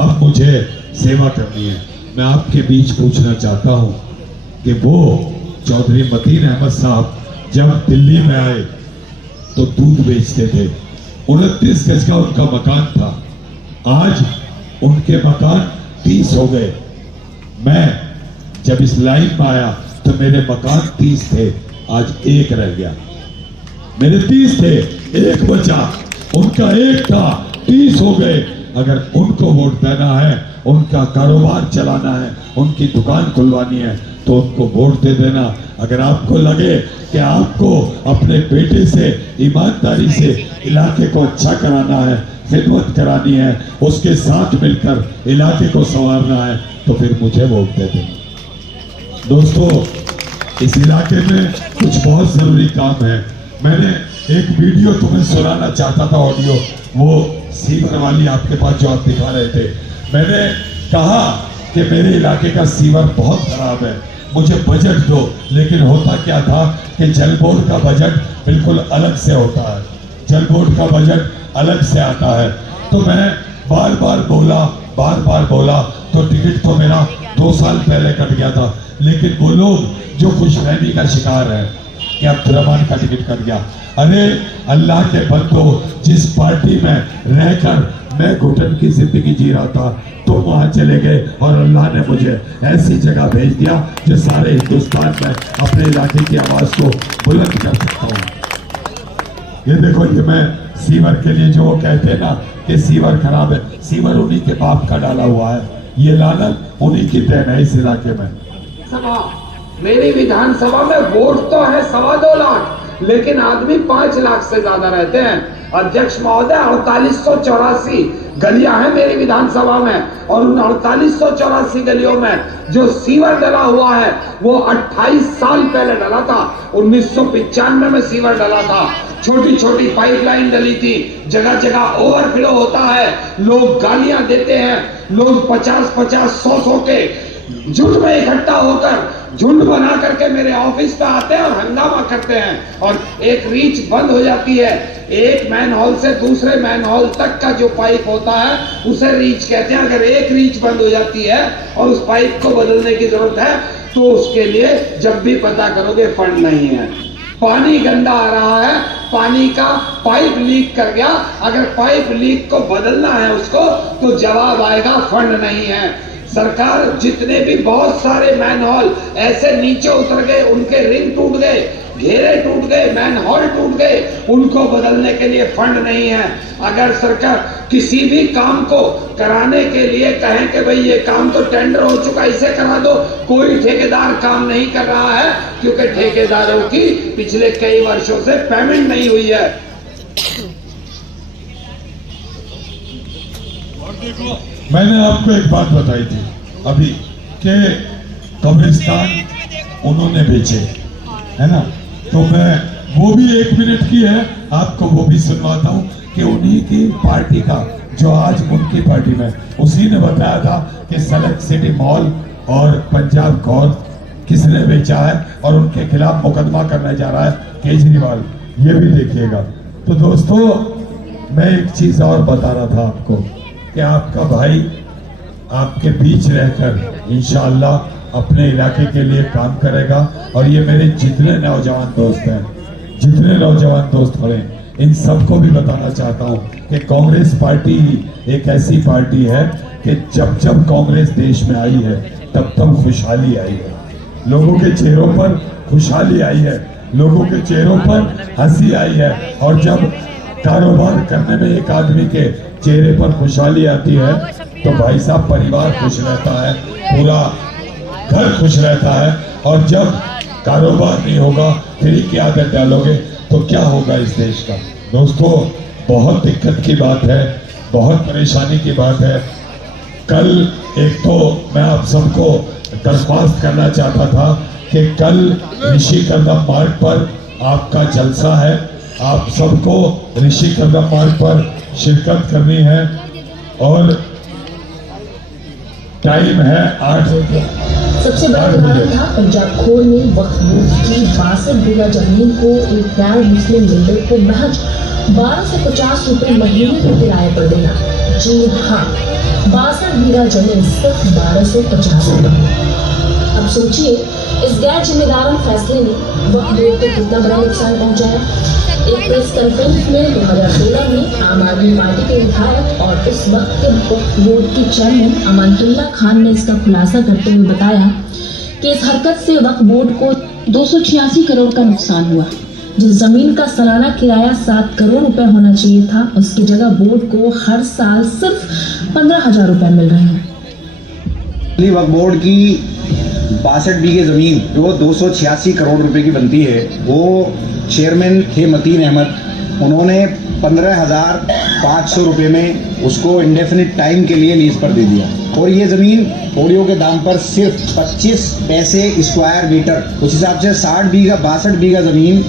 अब मुझे सेवा करनी है। मैं आपके बीच पूछना चाहता हूं कि वो चौधरी मतीन अहमद साहब जब दिल्ली में आए तो दूध बेचते थे, 29 गज का उनका मकान था, आज उनके मकान 30 हो गए। मैं जब इस लाइन में आया तो मेरे मकान 30 थे, आज 1 रह गया। मेरे 30 थे, 1 बचा, उनका 1 था, 30 हो गए। अगर उनको वोट देना है, उनका कारोबार चलाना है, उनकी दुकान खुलवानी है तो उनको वोट दे देना। अगर आपको लगे कि आपको अपने बेटे से ईमानदारी से इलाके को अच्छा कराना है, खिदमत करानी है, उसके साथ मिलकर इलाके को संवारना है तो फिर मुझे वोट दे देना। दोस्तों, इस इलाके में कुछ बहुत जरूरी काम है। मैंने एक वीडियो तुम्हें सुनाना चाहता था, ऑडियो, वो सीवर वाली आपके पास जो आप दिखा रहे थे। मैंने कहा कि मेरे इलाके का सीवर बहुत खराब है, मुझे बजट दो। लेकिन होता क्या था कि जल बोर्ड का बजट बिल्कुल अलग से होता है, जल बोर्ड का बजट अलग से आता है। तो मैं बार बार बोला तो टिकट तो मेरा 2 साल पहले कट गया था। लेकिन वो लोग जो खुशफहमी का शिकार है कि अब्दुर्रहमान का टिकट कट गया। अरे अल्लाह के बंदो, जिस पार्टी में रहकर मैं घुटन की जिंदगी जी रहा था, तो वहां चले गए और अल्लाह ने मुझे ऐसी जगह भेज दिया जो सारे हिंदुस्तान में अपने इलाके की आवाज को बुलंद कर सकता हूँ। ये देखो, ये मैं सीवर के लिए जो वो कहते हैं ना कि सीवर खराब है, सीवर उन्हीं के बाप का डाला हुआ है। ये लानत उन्हीं की देन है इस इलाके में। मेरी विधानसभा में वोट तो है 2.25 लाख, लेकिन आदमी 5 लाख से ज्यादा रहते हैं। अध्यक्ष महोदय, 4884 गलियां हैं मेरी विधानसभा में, और उन 4884 गलियों में जो सीवर डला हुआ है वो 28 साल पहले डला था। 1995 में सीवर डला था। छोटी छोटी पाइपलाइन डली थी, जगह जगह ओवरफ्लो होता है, लोग गालियां देते हैं, लोग 50-50, 100-100 के झुंड में इकट्ठा होकर झुंड बना करके मेरे ऑफिस पे आते हैं और हंगामा करते हैं, और एक रीच बंद हो जाती है। एक मैन हॉल से दूसरे मैन हॉल तक का जो पाइप होता है उसे रीच कहते हैं। अगर एक रीच बंद हो जाती है और उस पाइप को बदलने की जरूरत है तो उसके लिए जब भी पता करोगे फंड नहीं है। पानी गंदा आ रहा है, पानी का पाइप लीक कर गया, अगर पाइप लीक को बदलना है उसको तो जवाब आएगा फंड नहीं है। सरकार जितने भी बहुत सारे मैनहोल ऐसे नीचे उतर गए, उनके रिंग टूट गए, घेरे टूट गए, मैनहोल टूट गए, उनको बदलने के लिए फंड नहीं है। अगर सरकार किसी भी काम को कराने के लिए कहें कि भाई ये काम तो टेंडर हो चुका, इसे करा दो, कोई ठेकेदार काम नहीं कर रहा है क्योंकि ठेकेदारों की पिछले कई वर्षों से पेमेंट नहीं हुई है। मैंने आपको एक बात बताई थी अभी कि कब्रिस्तान उन्होंने बेचे, है ना, तो मैं वो भी 1 मिनट की है, आपको वो भी सुनवाता हूँ कि उन्हीं की पार्टी का जो आज उनकी पार्टी में, उसी ने बताया था कि सेलेक्ट सिटी मॉल और पंजाब कौर किसने बेचा है और उनके खिलाफ मुकदमा करने जा रहा है केजरीवाल। ये भी देखिएगा। तो दोस्तों, मैं एक चीज और बता रहा था आपको कि आपका भाई आपके बीच रहकर इंशाअल्लाह अपने इलाके के लिए काम करेगा। और ये मेरे जितने नौजवान दोस्त हैं, जितने नौजवान दोस्त खड़े हैं, इन सबको भी बताना चाहता हूँ कि कांग्रेस पार्टी एक ऐसी पार्टी है कि जब जब कांग्रेस देश में आई है तब तब खुशहाली आई है, लोगों के चेहरों पर खुशहाली आई है, लोगों के चेहरों पर हंसी आई है। और जब कारोबार करने में एक आदमी के चेहरे पर खुशहाली आती है तो भाई साहब परिवार खुश रहता है, पूरा घर खुश रहता है। और जब कारोबार नहीं होगा, फ्री की आदत डालोगे तो क्या होगा इस देश का। दोस्तों, बहुत दिक्कत की बात है, बहुत परेशानी की बात है। कल एक तो मैं आप सबको दरख्वास्त करना चाहता था कि कल ऋषि कदम मार्ग पर आपका जलसा है, आप सबको ऋषि कदम मार्ग पर शिरकत करनी है और टाइम है 8 बजे। सबसे बड़ा उदाहरण था पंजाब खोर में वक्फ बोर्ड की 62 बीघा जमीन को एक गैर मुस्लिम बिल्डर को महज 12 से 50 रुपए महीने के किराए पर देना। जी हाँ, 62 बीघा जमीन सिर्फ 1250 रुपए। अब सोचिए, इस गैर जिम्मेदाराना फैसले ने वक्फ बोर्ड को कितना बड़ा नुकसान पहुंचाया। एक प्रेस कॉन्फ्रेंस में 2016 में आम आदमी पार्टी के विधायक और उस वक्त के वक्फ बोर्ड के चेयरमैन अमानतुल्लाह खान ने इसका खुलासा करते हुए बताया कि इस हरकत से वक्फ बोर्ड को 286 करोड़ का नुकसान हुआ। जिस जमीन का सालाना किराया 7 करोड़ रुपए होना चाहिए था, उसकी जगह बोर्ड को हर साल सिर्फ 15,000 रुपए मिल रहे हैं। वक्फ बोर्ड की 62 बीघे जमीन जो 286 करोड़ रुपए की बनती है, वो चेयरमैन थे मतीन अहमद, उन्होंने 15,500 रुपए में उसको इंडेफिनिट टाइम के लिए लीज पर दे दिया। और ये जमीन बोलियों के दाम पर सिर्फ 25 पैसे स्क्वायर मीटर, उस हिसाब से 60 बीघा 62 बीघा जमीन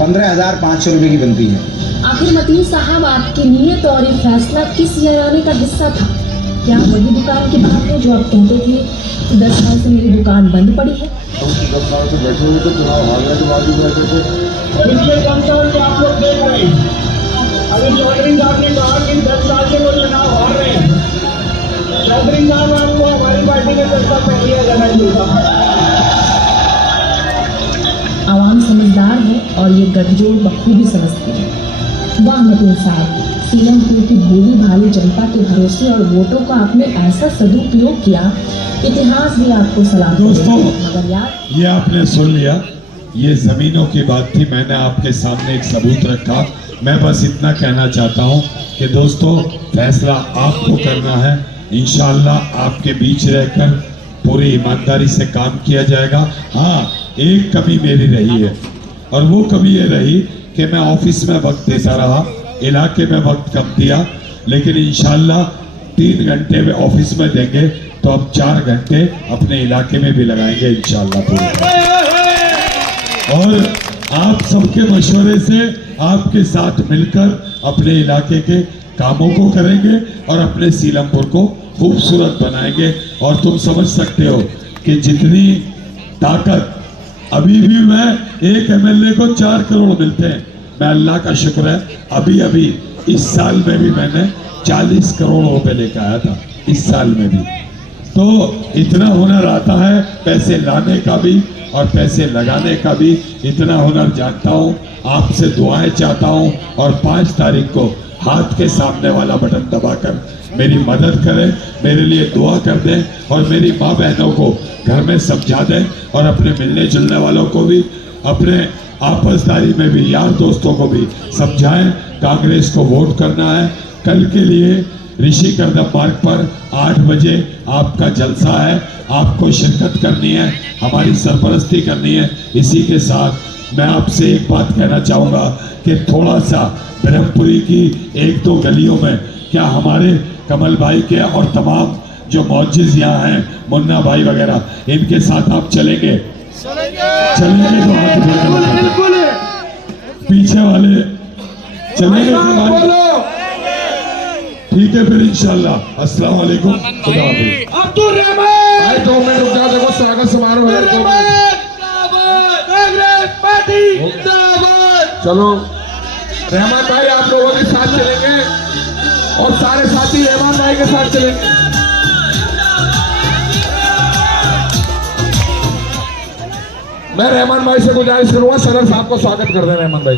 15,500 रुपए की बनती है। आखिर मतीन साहब, आपकी नीयत और ये फैसला किस याराने का हिस्सा था? क्या वही दुकान की बात है जो आप कहते थे 10 साल से मेरी दुकान बंद पड़ी है? 10 साल से बैठे हुए थे, चुनाव हारने के बाद भी बैठे थे। पिछले कंट्रोल में आप लोग देख रहे हैं, अभी चौधरी साहब ने कहा कि 10 साल से वो चुनाव हार रहे हैं। चौधरी साहब आपको हमारी पार्टी में चर्चा पहली है। आवाम समझदार है और ये गठजोड़ बखूबी समझती है। वाह नतीन साहब, सीलमपुर की भोली भाली जनता के भरोसे और वोटों का आपने ऐसा सदुपयोग किया, इतिहास भी आपको सलाम दोस्तों, मगर यार ये आपने सुन लिया, ये जमीनों की बात थी, मैंने आपके सामने एक सबूत रखा। मैं बस इतना कहना चाहता हूँ कि दोस्तों फैसला आपको करना है। इंशाअल्लाह आपके बीच रहकर पूरी ईमानदारी से काम किया जाएगा। हाँ, एक कमी मेरी रही है और वो कमी ये रही कि मैं ऑफिस में वक्त देता रहा, इलाके में वक्त कम दिया, लेकिन इंशाअल्लाह 3 घंटे में ऑफिस में देंगे तो अब 4 घंटे अपने इलाके में भी लगाएंगे इंशाअल्लाह पूरे। और आप सबके मशवरे से आपके साथ मिलकर अपने इलाके के कामों को करेंगे और अपने सीलमपुर को खूबसूरत बनाएंगे। और तुम समझ सकते हो कि जितनी ताकत अभी भी मैं एक एमएलए को 4 करोड़ मिलते हैं, मैं अल्लाह का शुक्र है अभी अभी इस साल में भी मैंने 40 करोड़ रुपए लेकर आया था, इस साल में भी। तो इतना हुनर आता है, पैसे लाने का भी और पैसे लगाने का भी इतना हुनर जानता हूँ। आपसे दुआएं चाहता हूँ और 5 तारीख को हाथ के सामने वाला बटन दबाकर मेरी मदद करें, मेरे लिए दुआ कर दें और मेरी माँ बहनों को घर में समझा दें और अपने मिलने जुलने वालों को भी, अपने आपसदारी में भी यार दोस्तों को भी समझाएं कांग्रेस को वोट करना है। कल के लिए ऋषि कर्दम मार्ग पर 8 बजे आपका जलसा है, आपको शिरकत करनी है, हमारी सरपरस्ती करनी है। इसी के साथ मैं आपसे एक बात कहना चाहूँगा कि थोड़ा सा ब्रह्मपुरी की 1-2 गलियों में क्या हमारे कमल भाई के और तमाम जो मौजूद यहाँ हैं, मुन्ना भाई वगैरह, इनके साथ आप चलेंगे तो हाथ उठाकर बिल्कुल पीछे वाले चलेंगे। ठीक है फिर इंशाल्लाह। अस्सलाम वालेकुम, खुदा हाफिज़। अब्दुल रहमान भाई 2 मिनट रुक जाओ, देखो स्वागत समारोह है। 2 मिनट कांग्रेस पार्टी जिंदाबाद। चलो रहमान भाई आप लोगों के साथ चलेंगे और सारे साथी रहमान भाई के साथ चलेंगे। मैं रहमान भाई से गुजारिश करूंगा सदर साहब को स्वागत कर दें। रहमान भाई